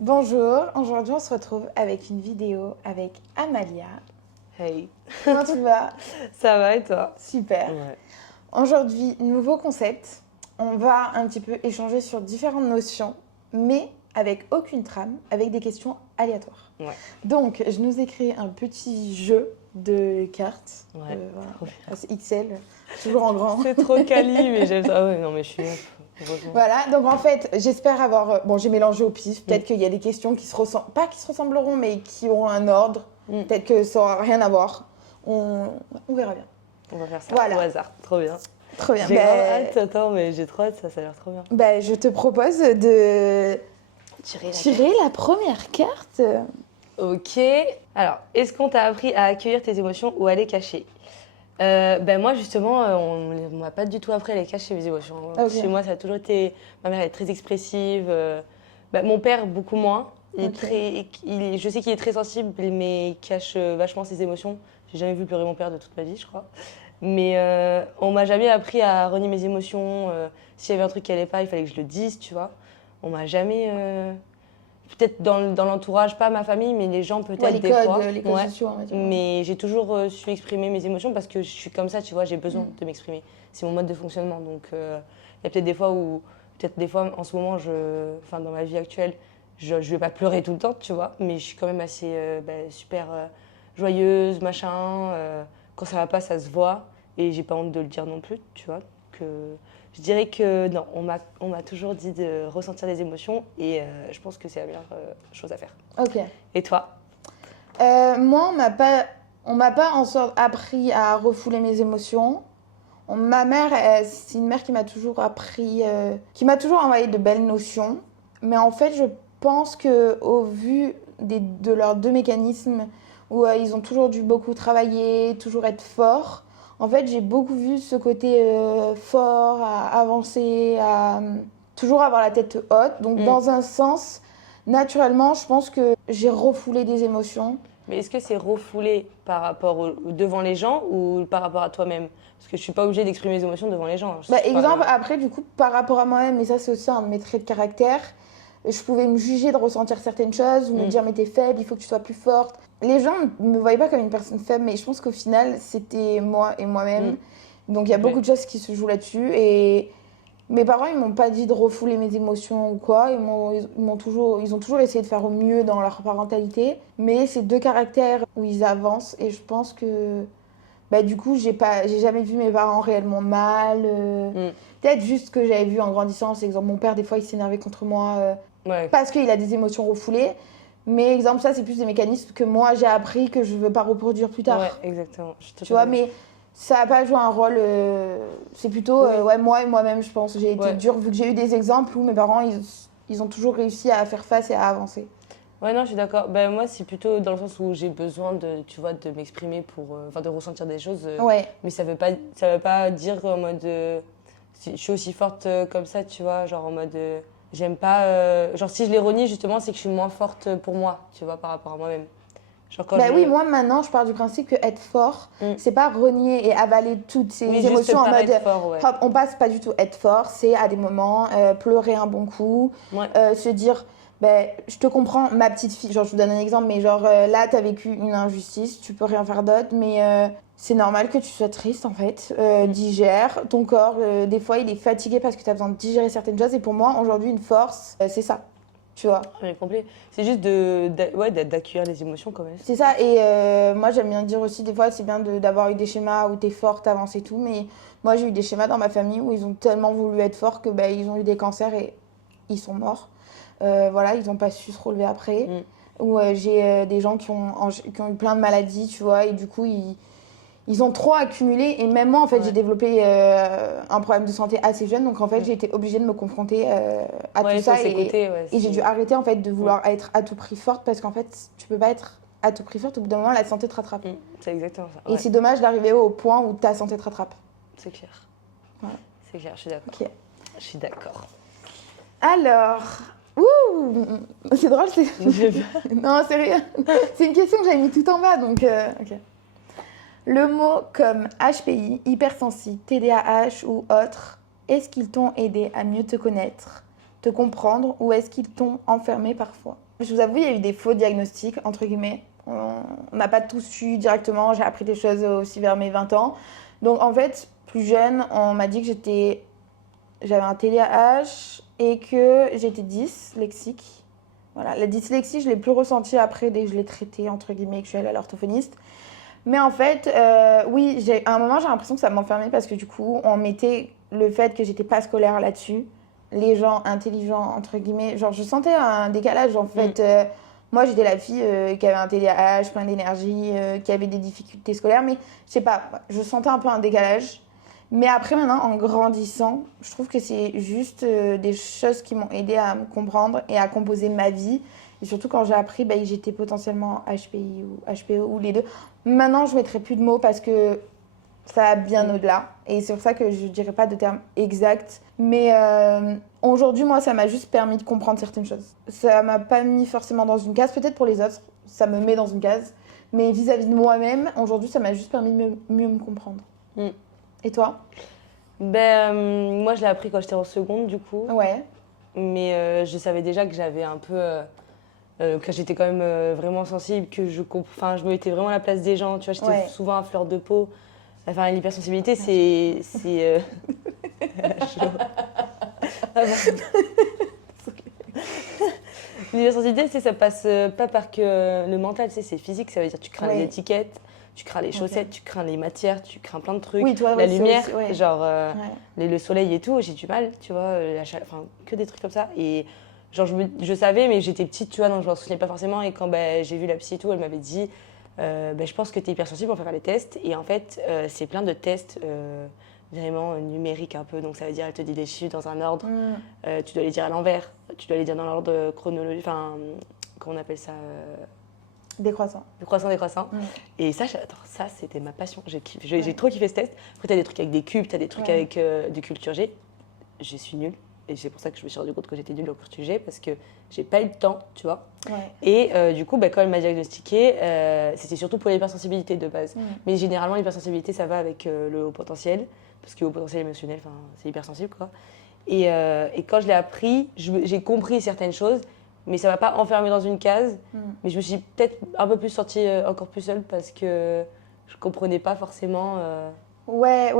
Bonjour, aujourd'hui on se retrouve avec une vidéo avec Amalia. Hey, Comment tu vas? ça va et toi? Super. Ouais. Aujourd'hui, nouveau concept. On va un petit peu échanger sur différentes notions, mais avec aucune trame, avec des questions aléatoires. Ouais. Donc, je nous ai créé un petit jeu de cartes. Ouais, Voilà. trop bien. C'est XL, toujours en grand. C'est trop quali, mais j'aime ça. Ah ouais, non, mais je suis ouf, heureusement. Voilà, donc en fait, j'espère avoir... Bon, j'ai mélangé au pif. Peut-être qu'il y a des questions qui se ressemblent... Pas qui se ressembleront, mais qui auront un ordre. Peut-être que ça n'aura rien à voir. On verra bien. On va faire ça Voilà. au hasard, trop bien. Trop bien. J'ai grave hâte, attends, mais j'ai trop hâte, ça a l'air trop bien. Je te propose de Tirer tirer la première carte. Ok. Alors, est-ce qu'on t'a appris à accueillir tes émotions ou à les cacher? Moi, justement, on m'a pas du tout appris à les cacher, mes émotions. Ok. Chez moi, ça a toujours été... Ma mère, elle est très expressive. Mon père, beaucoup moins. Ok. Je sais qu'il est très sensible, mais il cache vachement ses émotions. J'ai jamais vu pleurer mon père de toute ma vie, je crois. Mais on m'a jamais appris à renier mes émotions. S'il y avait un truc qui allait pas, il fallait que je le dise, tu vois. On m'a jamais... Peut-être dans l'entourage, pas ma famille, mais les gens peut-être Ouais, des fois. les codes Ouais. sociaux, on va dire. Mais j'ai toujours su exprimer mes émotions parce que je suis comme ça, tu vois, j'ai besoin de m'exprimer. C'est mon mode de fonctionnement. Donc, il y a peut-être des fois où, en ce moment, dans ma vie actuelle, je vais pas pleurer tout le temps, tu vois, mais je suis quand même assez super joyeuse, machin. Quand ça va pas, ça se voit et j'ai pas honte de le dire non plus, tu vois. Je dirais que non, on m'a toujours dit de ressentir les émotions et je pense que c'est la meilleure chose à faire. Ok. Et toi? Moi, on m'a pas en sorte appris à refouler mes émotions. Ma mère, c'est une mère qui m'a toujours appris, qui m'a toujours envoyé de belles notions. Mais en fait, je pense que au vu de leurs deux mécanismes, où ils ont toujours dû beaucoup travailler, toujours être forts, en fait, j'ai beaucoup vu ce côté fort, à avancer, à toujours avoir la tête haute. Donc, dans un sens, naturellement, je pense que j'ai refoulé des émotions. Mais est-ce que c'est refoulé par rapport devant les gens ou par rapport à toi-même? Parce que je suis pas obligée d'exprimer mes émotions devant les gens. Exemple, après, du coup, par rapport à moi-même, mais ça, c'est aussi un de mes traits de caractère, je pouvais me juger de ressentir certaines choses, ou me dire, mais t'es faible, il faut que tu sois plus forte. Les gens ne me voyaient pas comme une personne faible, mais je pense qu'au final, c'était moi et moi-même. Donc, il y a beaucoup de choses qui se jouent là-dessus. Et mes parents, ils m'ont pas dit de refouler mes émotions ou quoi. Ils ont toujours essayé de faire au mieux dans leur parentalité. Mais c'est deux caractères où ils avancent, et je pense que du coup, j'ai jamais vu mes parents réellement mal. Peut-être juste que j'avais vu en grandissant, c'est exemple, mon père, des fois, il s'énervait contre moi parce qu'il a des émotions refoulées. Mais exemple, ça, c'est plus des mécanismes que moi, j'ai appris que je veux pas reproduire plus tard. Ouais, exactement. Tu vois, mais ça n'a pas joué un rôle. C'est plutôt moi et moi-même, je pense. J'ai été dure, vu que j'ai eu des exemples où mes parents, ils ont toujours réussi à faire face et à avancer. Ouais, non, je suis d'accord. Moi, c'est plutôt dans le sens où j'ai besoin tu vois, de m'exprimer de ressentir des choses. Mais ça veut pas dire en mode, je suis aussi forte comme ça, tu vois, genre en mode, j'aime pas, genre si je les renie justement, c'est que je suis moins forte pour moi, tu vois, par rapport à moi-même. Genre Oui, moi maintenant, je pars du principe que être fort, c'est pas renier et avaler toutes ces émotions en mode fort, ouais. hop, on passe pas du tout être fort, c'est à des moments pleurer un bon coup, se dire je te comprends, ma petite fille, genre je vous donne un exemple, mais genre là t'as vécu une injustice, tu peux rien faire d'autre, mais c'est normal que tu sois triste en fait, digère, ton corps des fois il est fatigué parce que t'as besoin de digérer certaines choses, et pour moi aujourd'hui une force c'est ça. Tu vois. Ouais, complet. C'est juste d'accueillir les émotions quand même. C'est ça, et moi j'aime bien dire aussi, des fois c'est bien d'avoir eu des schémas où t'es forte, t'avances et tout, mais moi j'ai eu des schémas dans ma famille où ils ont tellement voulu être forts que ils ont eu des cancers et ils sont morts. Voilà, ils n'ont pas su se relever après. Ou j'ai des gens qui ont eu plein de maladies, tu vois, et du coup ils ont trop accumulé, et même moi en fait j'ai développé un problème de santé assez jeune, donc en fait j'ai été obligée de me confronter à tout ça, et j'ai dû arrêter en fait de vouloir être à tout prix forte, parce qu'en fait tu peux pas être à tout prix forte, au bout d'un moment la santé te rattrape. C'est exactement ça. Et c'est dommage d'arriver au point où ta santé te rattrape. C'est clair. Ouais. C'est clair, je suis d'accord. Ok. Je suis d'accord. Alors, c'est drôle, non, c'est rien. C'est une question que j'avais mis tout en bas, donc ok. Le mot comme HPI, hypersensible, TDAH ou autre, est-ce qu'ils t'ont aidé à mieux te connaître, te comprendre, ou est-ce qu'ils t'ont enfermé parfois? Je vous avoue, il y a eu des faux diagnostics, entre guillemets. On n'a pas tous su directement. J'ai appris des choses aussi vers mes 20 ans. Donc, en fait, plus jeune, on m'a dit que j'avais un TDAH et que j'étais dyslexique. Voilà. La dyslexie, je ne l'ai plus ressentie après dès que je l'ai traitée, entre guillemets, que je suis allée à l'orthophoniste. Mais en fait, oui, à un moment, j'ai l'impression que ça m'enfermait parce que du coup, on mettait le fait que j'étais pas scolaire là-dessus. Les gens intelligents, entre guillemets, genre je sentais un décalage en fait. Moi, j'étais la fille qui avait un TDAH, plein d'énergie, qui avait des difficultés scolaires, mais je sais pas, je sentais un peu un décalage. Mais après, maintenant, en grandissant, je trouve que c'est juste des choses qui m'ont aidé à me comprendre et à composer ma vie. Et surtout quand j'ai appris que j'étais potentiellement HPI ou HPE ou les deux. Maintenant, je ne mettrai plus de mots parce que ça va bien au-delà. Et c'est pour ça que je ne dirais pas de termes exacts. Mais aujourd'hui, moi, ça m'a juste permis de comprendre certaines choses. Ça ne m'a pas mis forcément dans une case. Peut-être pour les autres, ça me met dans une case. Mais vis-à-vis de moi-même, aujourd'hui, ça m'a juste permis de mieux me comprendre. Et toi? Moi, je l'ai appris quand j'étais en seconde, du coup. Ouais. Mais je savais déjà que j'avais un peu... que j'étais quand même vraiment sensible, que je me mettais vraiment à la place des gens. Tu vois, j'étais souvent à fleur de peau. Enfin, l'hypersensibilité, c'est l'hypersensibilité, ça passe pas par que le mental, c'est physique. Ça veut dire que tu crains les étiquettes, tu crains les chaussettes, tu crains les matières, tu crains plein de trucs. Oui, toi, la lumière, aussi, genre le soleil et tout, j'ai du mal, tu vois, que des trucs comme ça. Et genre, je savais, mais j'étais petite, tu vois, donc je m'en souvenais pas forcément. Et quand j'ai vu la psy et tout, elle m'avait dit je pense que tu es hypersensible, on va faire les tests. Et en fait, c'est plein de tests vraiment numériques un peu. Donc ça veut dire, elle te dit des chiffres dans un ordre, tu dois les dire à l'envers, tu dois les dire dans l'ordre chronologique, enfin, comment on appelle ça Décroissant. Décroissant. Et ça, ça, c'était ma passion. J'ai trop kiffé ce test. Après, tu as des trucs avec des cubes, tu as des trucs avec du culture G. Je suis nulle. Et c'est pour ça que je me suis rendu compte que j'étais nulle au culture G, parce que j'ai pas eu le temps, tu vois. Et du coup, quand elle m'a diagnostiqué, c'était surtout pour l'hypersensibilité de base. Mais généralement, l'hypersensibilité, ça va avec le haut potentiel, parce que le haut potentiel émotionnel, c'est hypersensible, quoi. Et quand je l'ai appris, j'ai compris certaines choses, mais ça m'a pas enfermée dans une case. Mais je me suis peut-être un peu plus sentie encore plus seule, parce que je comprenais pas forcément... Ouais.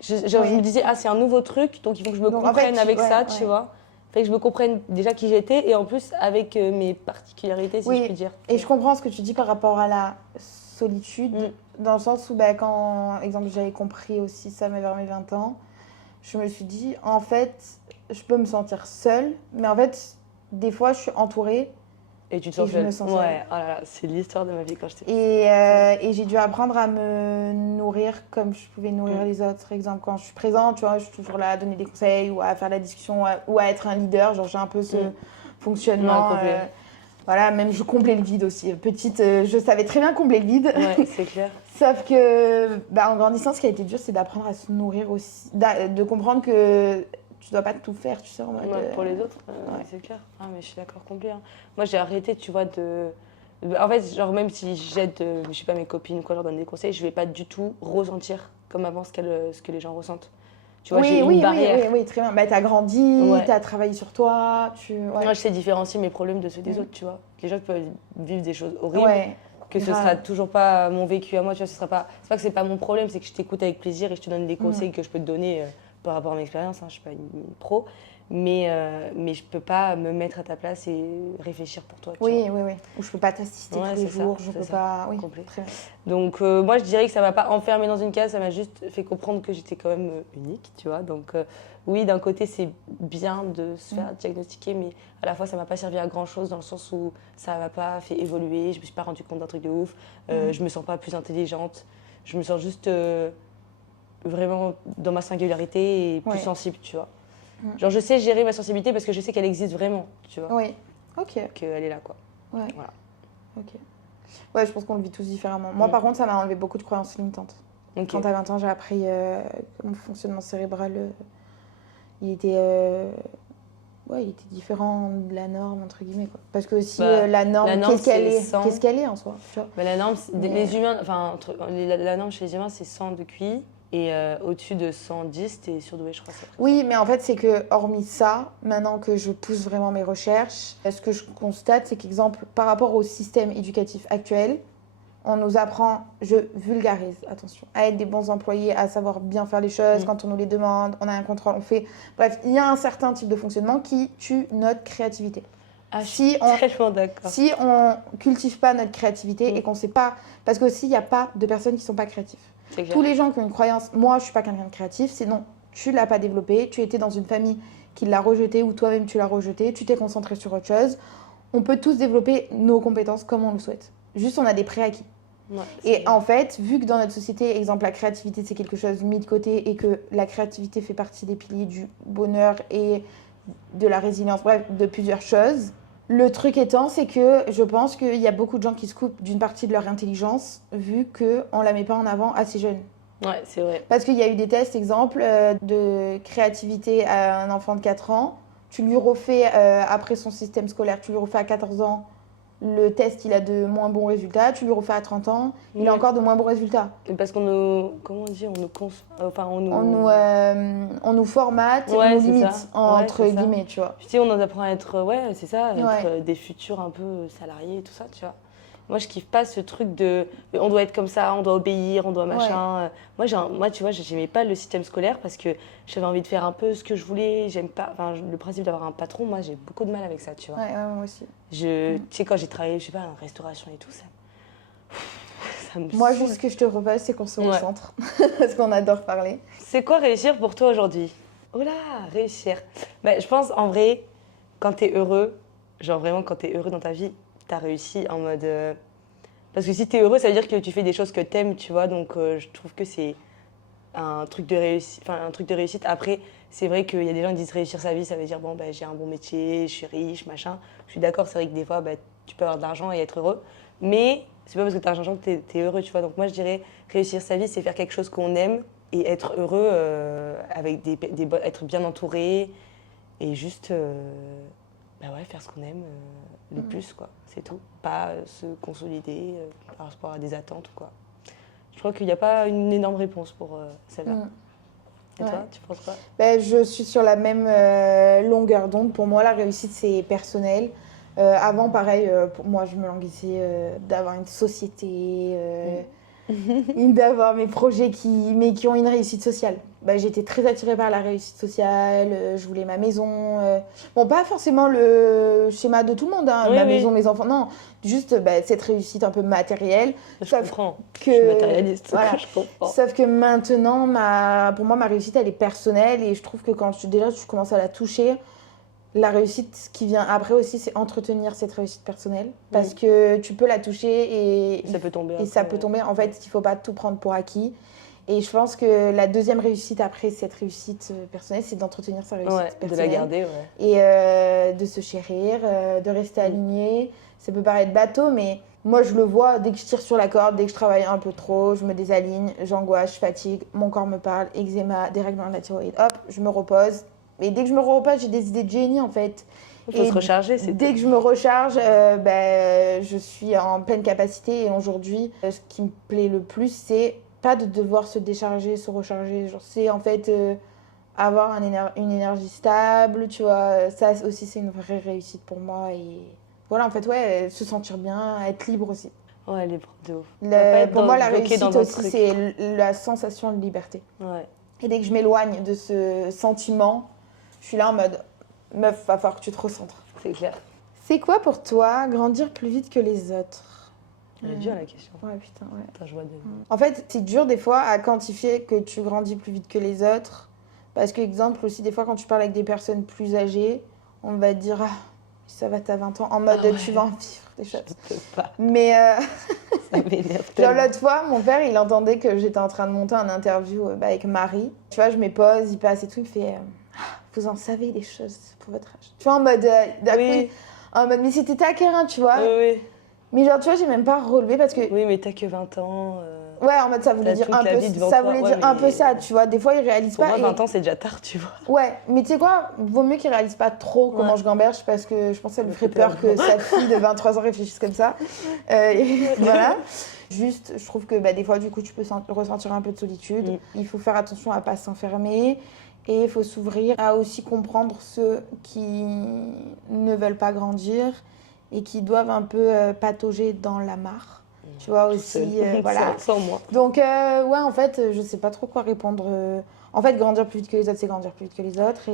Je me disais, c'est un nouveau truc, donc il faut que je me comprenne avec ça, tu vois. Fait que je me comprenne déjà qui j'étais et en plus avec mes particularités, si je puis dire. Et je comprends ce que tu dis par rapport à la solitude, dans le sens où, quand, exemple, j'avais compris aussi ça vers mes 20 ans, je me suis dit, en fait, je peux me sentir seule, mais en fait, des fois, je suis entourée. Et tu te sens seule. Oh là là, c'est l'histoire de ma vie quand j'étais petite. Et j'ai dû apprendre à me nourrir comme je pouvais nourrir les autres. Par exemple, quand je suis présente, tu vois, je suis toujours là à donner des conseils ou à faire la discussion ou à être un leader. Genre, j'ai un peu ce fonctionnement. Voilà, même je comblais le vide aussi. Petite, je savais très bien combler le vide. Ouais, c'est clair. Sauf que, en grandissant, ce qui a été dur, c'est d'apprendre à se nourrir aussi. De comprendre que tu dois pas tout faire, tu sais, en mode... pour les autres, c'est clair. Ah, mais je suis d'accord complet. Moi, j'ai arrêté, tu vois, en fait, genre, même si j'aide, je sais pas, mes copines ou quoi, je leur donne des conseils, je vais pas du tout ressentir comme avant ce que les gens ressentent. Tu vois, j'ai une barrière. Oui, très bien. T'as grandi, t'as travaillé sur toi, Moi, je sais différencier mes problèmes de ceux des autres, tu vois. Les gens peuvent vivre des choses horribles, que ce sera toujours pas mon vécu à moi, tu vois, c'est pas que c'est pas mon problème, c'est que je t'écoute avec plaisir et je te donne des conseils que je peux te donner par rapport à mon expérience, je suis pas une pro, mais je peux pas me mettre à ta place et réfléchir pour toi. Oui. Ou je peux pas t'assister tous les jours, je peux pas... Oui, très bien. Donc moi, je dirais que ça m'a pas enfermée dans une case, ça m'a juste fait comprendre que j'étais quand même unique, tu vois. Donc oui, d'un côté, c'est bien de se faire diagnostiquer, mais à la fois, ça m'a pas servi à grand-chose dans le sens où ça m'a pas fait évoluer, je me suis pas rendu compte d'un truc de ouf, je me sens pas plus intelligente, je me sens juste... vraiment dans ma singularité et plus sensible, tu vois. Genre, je sais gérer ma sensibilité parce que je sais qu'elle existe vraiment, tu vois. Oui, ok. Qu'elle est là, quoi. Ouais. Voilà. Ok. Ouais, je pense qu'on le vit tous différemment. Moi, par contre, ça m'a enlevé beaucoup de croyances limitantes. Quand à 20 ans, j'ai appris que mon fonctionnement cérébral, il était différent de la norme, entre guillemets, quoi. Parce que aussi, la norme qu'est-ce qu'elle est en soi, tu vois. La norme, les humains, la norme chez les humains, c'est 100 de QI. Et au-dessus de 110, t'es surdoué, je crois. Oui, mais en fait, c'est que, hormis ça, maintenant que je pousse vraiment mes recherches, ce que je constate, c'est qu'exemple, par rapport au système éducatif actuel, on nous apprend, je vulgarise, attention, à être des bons employés, à savoir bien faire les choses quand on nous les demande, on a un contrôle, on fait... Bref, il y a un certain type de fonctionnement qui tue notre créativité. Ah, je suis tellement d'accord. Si on cultive pas notre créativité et qu'on sait pas... Parce qu'aussi, il n'y a pas de personnes qui sont pas créatives. Tous les gens qui ont une croyance, moi, je suis pas quelqu'un de créatif, c'est non, tu l'as pas développé, tu étais dans une famille qui l'a rejeté ou toi-même tu l'as rejeté, tu t'es concentré sur autre chose. On peut tous développer nos compétences comme on le souhaite. Juste, on a des préacquis. Ouais, et en fait, vu que dans notre société, exemple, la créativité, c'est quelque chose mis de côté et que la créativité fait partie des piliers du bonheur et de la résilience, bref, de plusieurs choses. Le truc étant, c'est que je pense qu'il y a beaucoup de gens qui se coupent d'une partie de leur intelligence vu qu'on ne la met pas en avant assez jeune. Ouais, c'est vrai. Parce qu'il y a eu des tests, exemple, de créativité à un enfant de 4 ans. Tu lui refais, après son système scolaire, tu lui refais à 14 ans le test, il a de moins bons résultats. Tu lui refais à 30 ans, il a encore de moins bons résultats. Parce qu'on nous... Comment on dit ? On nous formate, on nous limite, entre guillemets, tu vois. Tu sais, on nous apprend à être, c'est ça, être des futurs un peu salariés et tout ça, tu vois. Moi, je kiffe pas ce truc de on doit être comme ça, on doit obéir, on doit machin. Ouais. Moi, tu vois, j'aimais pas le système scolaire parce que j'avais envie de faire un peu ce que je voulais. J'aime pas, le principe d'avoir un patron, moi, j'ai beaucoup de mal avec ça, tu vois. Ouais, moi aussi. Tu sais, quand j'ai travaillé, je sais pas, en restauration et tout, ça me moi, saoule. juste ce que je te repasse, c'est qu'on se recentre. Parce qu'on adore parler. C'est quoi réussir pour toi aujourd'hui ? Oh là, réussir. Je pense, en vrai, quand t'es heureux, genre vraiment, quand t'es heureux dans ta vie, t'as réussi en mode... Parce que si t'es heureux, ça veut dire que tu fais des choses que t'aimes, tu vois. Donc, je trouve que c'est un truc de réussite. Après, c'est vrai qu'il y a des gens qui disent réussir sa vie, ça veut dire, bon, j'ai un bon métier, je suis riche, machin. Je suis d'accord, c'est vrai que des fois, tu peux avoir de l'argent et être heureux. Mais c'est pas parce que t'as de l'argent que t'es heureux, tu vois. Donc, moi, je dirais réussir sa vie, c'est faire quelque chose qu'on aime et être heureux, avec être bien entouré et juste... faire ce qu'on aime le plus, quoi. C'est tout. Pas se consolider par rapport à des attentes ou quoi. Je crois qu'il n'y a pas une énorme réponse pour celle-là. Et toi, tu penses quoi ? Je suis sur la même longueur d'onde. Pour moi, la réussite, c'est personnel. Avant, pareil, pour moi, je me languissais d'avoir une société, d'avoir mes projets qui ont une réussite sociale. J'étais très attirée par la réussite sociale, je voulais ma maison. Bon, pas forcément le schéma de tout le monde, ma maison, mes enfants, non. Juste cette réussite un peu matérielle. Je comprends, je suis matérialiste, voilà. Je comprends. Sauf que maintenant, pour moi, ma réussite, elle est personnelle et je trouve que quand tu commences à la toucher, la réussite qui vient après aussi, c'est entretenir cette réussite personnelle. Parce que tu peux la toucher et ça peut tomber. Ça peut tomber. En fait, il ne faut pas tout prendre pour acquis. Et je pense que la deuxième réussite après cette réussite personnelle, c'est d'entretenir sa réussite personnelle. De la garder, Et de se chérir, de rester aligné. Ça peut paraître bateau, mais moi, je le vois, dès que je tire sur la corde, dès que je travaille un peu trop, je me désaligne, j'angoisse, je fatigue, mon corps me parle, eczéma, dérèglement de la thyroïde, hop, je me repose. Et dès que je me repose, j'ai des idées de génie, en fait. Il faut se recharger, c'est dès que je me recharge, je suis en pleine capacité. Et aujourd'hui, ce qui me plaît le plus, c'est pas de devoir se décharger, se recharger. C'est en fait avoir une énergie stable, tu vois. Ça aussi, c'est une vraie réussite pour moi. Et voilà, en fait, se sentir bien, être libre aussi. Ouais, libre de ouf. Pour moi, la réussite aussi, c'est la sensation de liberté. Ouais. Et dès que je m'éloigne de ce sentiment, je suis là en mode, meuf, va falloir que tu te recentres. C'est clair. C'est quoi pour toi grandir plus vite que les autres ? Elle est dure la question. Ouais, putain, ouais. Attends, je vois En fait, c'est dur des fois à quantifier que tu grandis plus vite que les autres. Parce que, exemple, aussi, des fois, quand tu parles avec des personnes plus âgées, on va te dire, ça va, t'as 20 ans, en mode, tu vas en vivre des choses. Je peux pas. Mais, ça m'énerve genre, l'autre fois, mon père, il entendait que j'étais en train de monter un interview avec Marie. Tu vois, je me pose, il passe et tout, il fait, vous en savez des choses pour votre âge. Tu vois, en mode, en mode, mais c'était taquin, tu vois. Oui. Mais genre, tu vois, j'ai même pas relevé parce que... Oui, mais t'as que 20 ans. Ouais, en mode, ça voulait dire un peu ça, tu vois. Des fois, ils réalisent pas. Pour moi, 20 ans, c'est déjà tard, tu vois. Ouais, mais tu sais quoi, vaut mieux qu'ils réalisent pas trop comment je gamberge parce que je pense que ça lui ferait peur que sa fille de 23 ans réfléchisse comme ça. Voilà. Juste, je trouve que des fois, du coup, tu peux ressentir un peu de solitude. Il faut faire attention à ne pas s'enfermer. Et il faut s'ouvrir à aussi comprendre ceux qui ne veulent pas grandir et qui doivent un peu patauger dans la mare. Tu vois aussi, voilà. Sans moi. Donc, ouais, en fait, je sais pas trop quoi répondre. En fait, grandir plus vite que les autres, c'est grandir plus vite que les autres.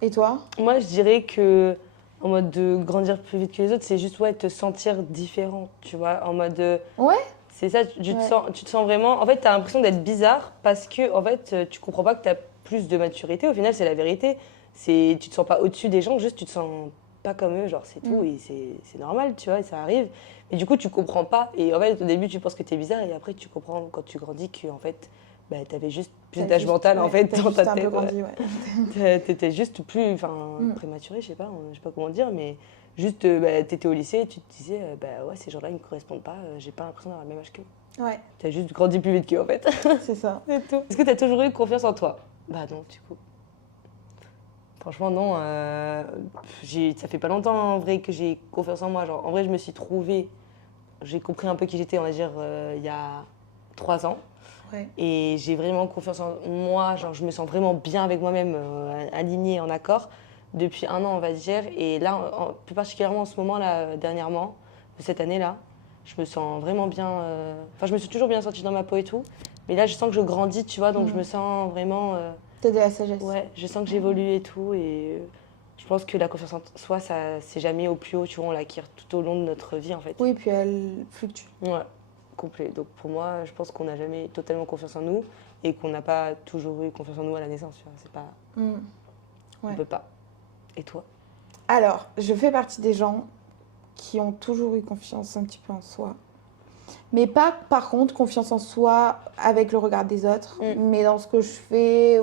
Et toi? Moi, je dirais que, en mode de grandir plus vite que les autres, c'est juste, te sentir différent, tu vois, en mode... Ouais. C'est ça, tu te sens vraiment... En fait, tu as l'impression d'être bizarre parce que, en fait, tu comprends pas que tu as plus de maturité. Au final, c'est la vérité. Tu te sens pas au-dessus des gens, juste tu te sens pas comme eux, genre c'est tout. Et c'est normal, tu vois, et ça arrive. Et du coup, tu comprends pas. Et en fait, au début, tu penses que tu es bizarre et après, tu comprends quand tu grandis que, en fait, tu avais juste plus d'âge mental, en fait, dans ta tête. Tu étais juste plus prématuré, je sais pas comment dire, mais juste, tu étais au lycée et tu te disais, ces gens-là, ils me correspondent pas, j'ai pas l'impression d'avoir le même âge qu'eux. Ouais. Tu as juste grandi plus vite qu'eux, en fait. C'est ça. C'est tout. Est-ce que tu as toujours eu confiance en toi? Bah non, du coup. Franchement, non. Ça fait pas longtemps, en vrai, que j'ai confiance en moi. Genre, en vrai, je me suis trouvée... J'ai compris un peu qui j'étais, on va dire, il y a 3 ans. Ouais. Et j'ai vraiment confiance en moi. Genre, je me sens vraiment bien avec moi-même, alignée, en accord, depuis 1 an, on va dire. Et là, plus particulièrement en ce moment-là, dernièrement, cette année-là, je me sens vraiment bien... Enfin, je me suis toujours bien sentie dans ma peau et tout. Mais là, je sens que je grandis, tu vois, donc je me sens vraiment... T'as de la sagesse. Ouais, je sens que j'évolue et tout. Et je pense que la confiance en soi, ça, c'est jamais au plus haut, tu vois, on l'acquiert tout au long de notre vie, en fait. Oui, puis elle fluctue. Ouais, complet. Donc pour moi, je pense qu'on n'a jamais totalement confiance en nous et qu'on n'a pas toujours eu confiance en nous à la naissance, tu vois. C'est pas... Ouais. On peut pas. Et toi? Alors, je fais partie des gens qui ont toujours eu confiance un petit peu en soi. Mais pas, par contre, confiance en soi avec le regard des autres, mais dans ce que je fais,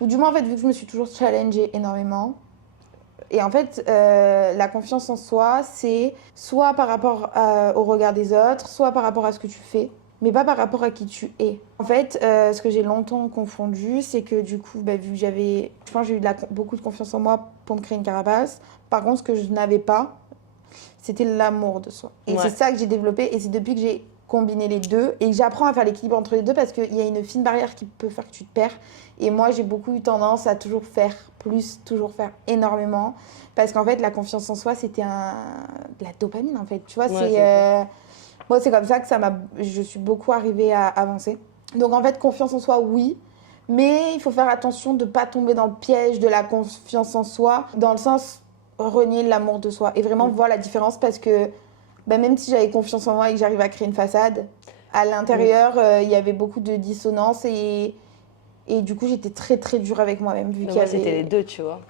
ou du moins, en fait, vu que je me suis toujours challengée énormément. Et en fait, la confiance en soi, c'est soit par rapport au regard des autres, soit par rapport à ce que tu fais, mais pas par rapport à qui tu es. En fait, ce que j'ai longtemps confondu, c'est que du coup, vu que je pense que j'ai eu beaucoup de confiance en moi pour me créer une carapace. Par contre, ce que je n'avais pas, c'était l'amour de soi. Et c'est ça que j'ai développé, et c'est depuis que j'ai combiné les deux, et que j'apprends à faire l'équilibre entre les deux, parce qu'il y a une fine barrière qui peut faire que tu te perds. Et moi, j'ai beaucoup eu tendance à toujours faire plus, toujours faire énormément, parce qu'en fait, la confiance en soi, c'était de la dopamine, en fait. Tu vois, moi, c'est comme ça que je suis beaucoup arrivée à avancer. Donc, en fait, confiance en soi, oui, mais il faut faire attention de ne pas tomber dans le piège de la confiance en soi, dans le sens renier l'amour de soi et vraiment voir la différence, parce que même si j'avais confiance en moi et que j'arrive à créer une façade, à l'intérieur, il y avait beaucoup de dissonance et du coup, j'étais très très dure avec moi-même. Moi, c'était les deux, tu vois.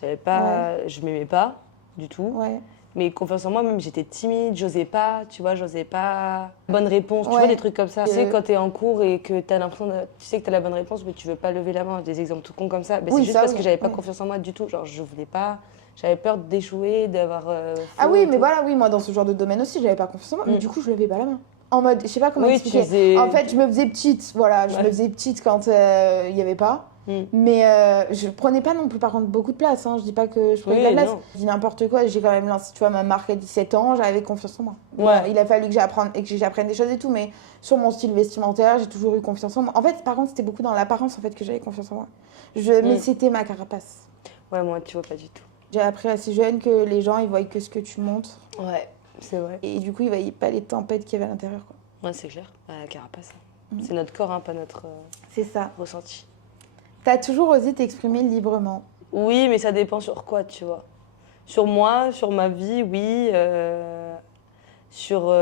Je m'aimais pas du tout. Ouais. Mais confiance en moi, même j'étais timide, j'osais pas, tu vois, bonne réponse, tu vois, des trucs comme ça. Tu sais, quand t'es en cours et que t'as l'impression tu sais que t'as la bonne réponse, mais tu veux pas lever la main, des exemples tout cons comme ça. C'est juste parce que j'avais pas confiance en moi du tout. Genre, je voulais pas, j'avais peur d'échouer, d'avoir. Ah oui, mais voilà, oui, moi dans ce genre de domaine aussi, j'avais pas confiance en moi, mais du coup, je levais pas la main. En mode, je sais pas comment expliquer. En fait, je me faisais petite, voilà, je me faisais petite quand il y avait pas. Mais je prenais pas non plus par contre beaucoup de place, hein. Je dis pas que je prenais de la place, je dis n'importe quoi. J'ai quand même lancé, tu vois, ma marque à 17 ans, j'avais confiance en moi. Il a fallu que j'apprenne des choses et tout, mais sur mon style vestimentaire, j'ai toujours eu confiance en moi. En fait, par contre, c'était beaucoup dans l'apparence en fait que j'avais confiance en moi. Mais c'était ma carapace. Ouais, moi, tu vois, pas du tout. J'ai appris assez jeune que les gens, ils voient que ce que tu montres. Ouais, c'est vrai. Et du coup, ils voyaient pas les tempêtes qu'il y avait à l'intérieur, quoi. Ouais, c'est clair. La carapace, c'est notre corps, hein, pas notre c'est ça. ressenti. T'as toujours osé t'exprimer librement? Oui, mais ça dépend sur quoi, tu vois. Sur moi, sur ma vie, oui. Sur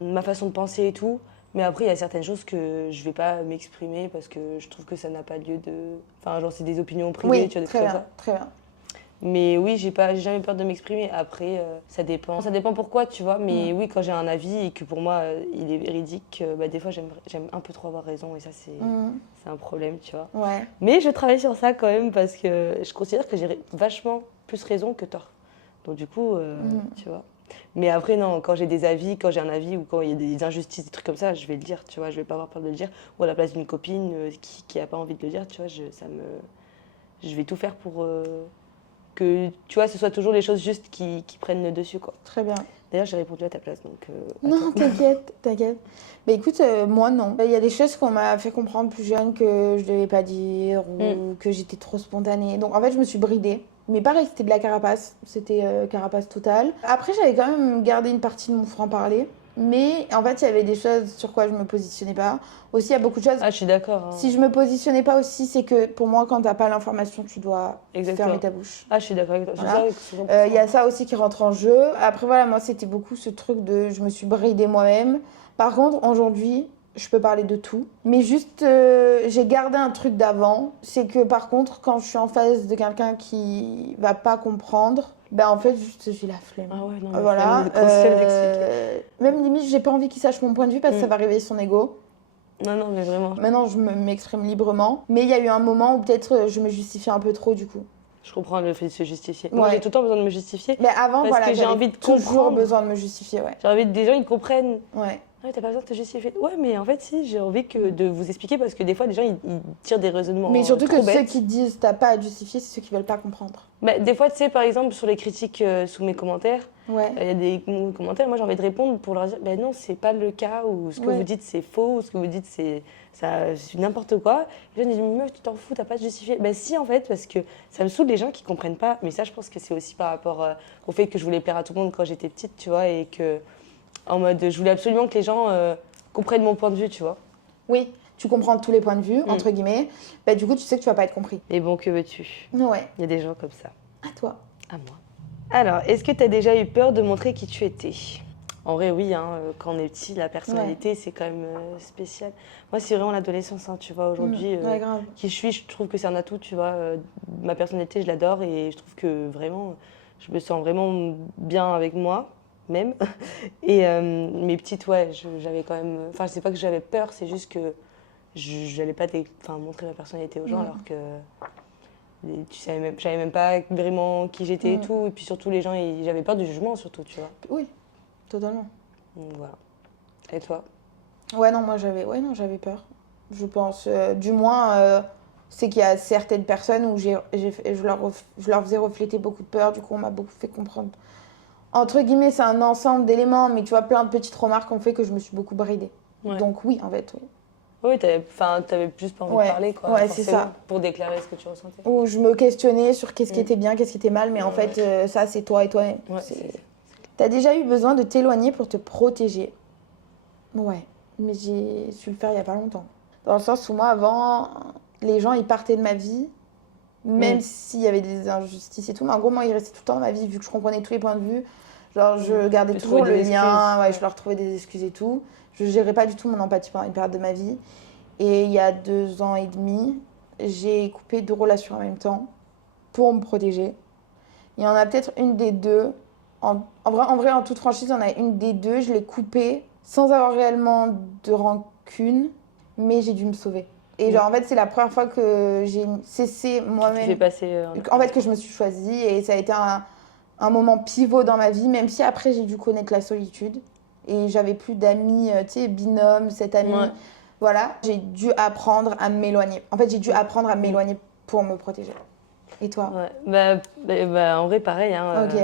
ma façon de penser et tout. Mais après, il y a certaines choses que je vais pas m'exprimer parce que je trouve que ça n'a pas lieu de... Enfin, genre, c'est des opinions privées, tu vois, des trucs comme ça. Très bien. Mais oui, j'ai jamais peur de m'exprimer. Après, ça dépend. Ça dépend pourquoi, tu vois. Mais oui, quand j'ai un avis et que pour moi, il est véridique, des fois, j'aime un peu trop avoir raison. Et ça, c'est un problème, tu vois. Ouais. Mais je travaille sur ça quand même parce que je considère que j'ai vachement plus raison que tort. Donc du coup, tu vois. Mais après, non, quand j'ai un avis ou quand il y a des injustices, des trucs comme ça, je vais le dire, tu vois. Je vais pas avoir peur de le dire. Ou à la place d'une copine qui a pas envie de le dire, tu vois, je vais tout faire pour... que tu vois, ce soit toujours les choses justes qui prennent le dessus, quoi. Très bien. D'ailleurs, j'ai répondu à ta place, donc... Non, t'inquiète. Mais écoute, moi non. Il y a des choses qu'on m'a fait comprendre plus jeune que je devais pas dire ou que j'étais trop spontanée. Donc en fait, je me suis bridée. Mais pareil, c'était de la carapace. C'était carapace totale. Après, j'avais quand même gardé une partie de mon franc-parler. Mais en fait, il y avait des choses sur quoi je me positionnais pas. Aussi, il y a beaucoup de choses. Ah, je suis d'accord. Hein. Si je me positionnais pas aussi, c'est que pour moi, quand t'as pas l'information, tu dois fermer ta bouche. Ah, je suis d'accord avec toi. Voilà. Il y a ça aussi qui rentre en jeu. Après, voilà, moi, c'était beaucoup ce truc de je me suis bridée moi-même. Par contre, aujourd'hui, je peux parler de tout. Mais juste, j'ai gardé un truc d'avant. C'est que par contre, quand je suis en face de quelqu'un qui va pas comprendre, ben en fait, juste, j'ai la flemme. Ah ouais, non, voilà. Même limite, j'ai pas envie qu'il sache mon point de vue parce que ça va réveiller son ego. Non, mais vraiment. Maintenant, je m'exprime librement. Mais il y a eu un moment où peut-être je me justifie un peu trop, du coup. Je comprends le fait de se justifier. Moi, j'ai tout le temps besoin de me justifier. Mais avant, parce voilà, que j'ai envie de toujours besoin de me justifier, ouais. J'ai envie que des gens, ils comprennent. Ouais. Ouais, t'as pas besoin de te justifier. Ouais, mais en fait, si, j'ai envie de vous expliquer parce que des fois, les gens, ils tirent des raisonnements. Mais surtout que bêtes. ceux qui disent t'as pas à justifier, c'est ceux qui veulent pas comprendre. Bah, des fois, tu sais, par exemple, sur les critiques sous mes commentaires, ouais. Y a des commentaires, moi j'ai envie de répondre pour leur dire ben non, c'est pas le cas, ou ce que vous dites c'est faux, ou ce que vous dites c'est n'importe quoi. Les gens disent mais meuf, tu t'en fous, t'as pas de justifier. Ben si, en fait, parce que ça me saoule les gens qui comprennent pas. Mais ça, je pense que c'est aussi par rapport au fait que je voulais plaire à tout le monde quand j'étais petite, tu vois, et que en mode je voulais absolument que les gens comprennent mon point de vue, tu vois. Oui, tu comprends tous les points de vue, entre guillemets. Bah, du coup, tu sais que tu vas pas être compris. Mais bon, que veux-tu? Ouais. Il y a des gens comme ça. À toi. À moi. Alors, est-ce que tu as déjà eu peur de montrer qui tu étais? En vrai, oui, hein, quand on est petit, la personnalité, c'est quand même spécial. Moi, c'est vraiment l'adolescence, hein, tu vois, aujourd'hui. Qui je suis, je trouve que c'est un atout, tu vois. Ma personnalité, je l'adore et je trouve que vraiment, je me sens vraiment bien avec moi, même. Et mes petites, ouais, j'avais quand même... Enfin, je sais pas que j'avais peur, c'est juste que je n'allais pas montrer ma personnalité aux gens, alors que... J'avais même pas vraiment qui j'étais et tout. Et puis surtout, les gens, j'avais peur du jugement, surtout, tu vois. Oui, totalement. Donc voilà. Et toi? Ouais, non, moi j'avais peur. Je pense. Du moins, c'est qu'il y a certaines personnes où je leur faisais refléter beaucoup de peur. Du coup, on m'a beaucoup fait comprendre. Entre guillemets, c'est un ensemble d'éléments, mais tu vois, plein de petites remarques ont fait que je me suis beaucoup bridée. Ouais. Donc oui, en fait, oui. Oui, t'avais juste pas envie de parler, quoi. Ouais, c'est ça. Pour déclarer ce que tu ressentais. Ou je me questionnais sur qu'est-ce qui était bien, qu'est-ce qui était mal, mais en fait, ça, c'est toi et toi-même. Ouais, T'as déjà eu besoin de t'éloigner pour te protéger? Ouais, mais j'ai su le faire il y a pas longtemps. Dans le sens où moi, avant, les gens, ils partaient de ma vie, même s'il y avait des injustices et tout. Mais en gros, moi, ils restaient tout le temps dans ma vie, vu que je comprenais tous les points de vue. Genre, je gardais toujours le lien, je leur trouvais des excuses et tout. Je ne gérais pas du tout mon empathie pendant une période de ma vie. Et il y a 2 ans et demi, j'ai coupé 2 relations en même temps pour me protéger. Il y en a peut-être une des deux. En vrai, en toute franchise, il y en a une des deux. Je l'ai coupée sans avoir réellement de rancune, mais j'ai dû me sauver. Et genre, en fait, c'est la première fois que j'ai cessé moi-même. Tu fais passer... En fait, que je me suis choisie. Et ça a été un moment pivot dans ma vie, même si après, j'ai dû connaître la solitude. Et j'avais plus d'amis, tu sais, binôme, cet ami. Ouais. Voilà, j'ai dû apprendre à m'éloigner. En fait, j'ai dû apprendre à m'éloigner pour me protéger. Et toi? Ouais, bah, en vrai, pareil. Hein, ok.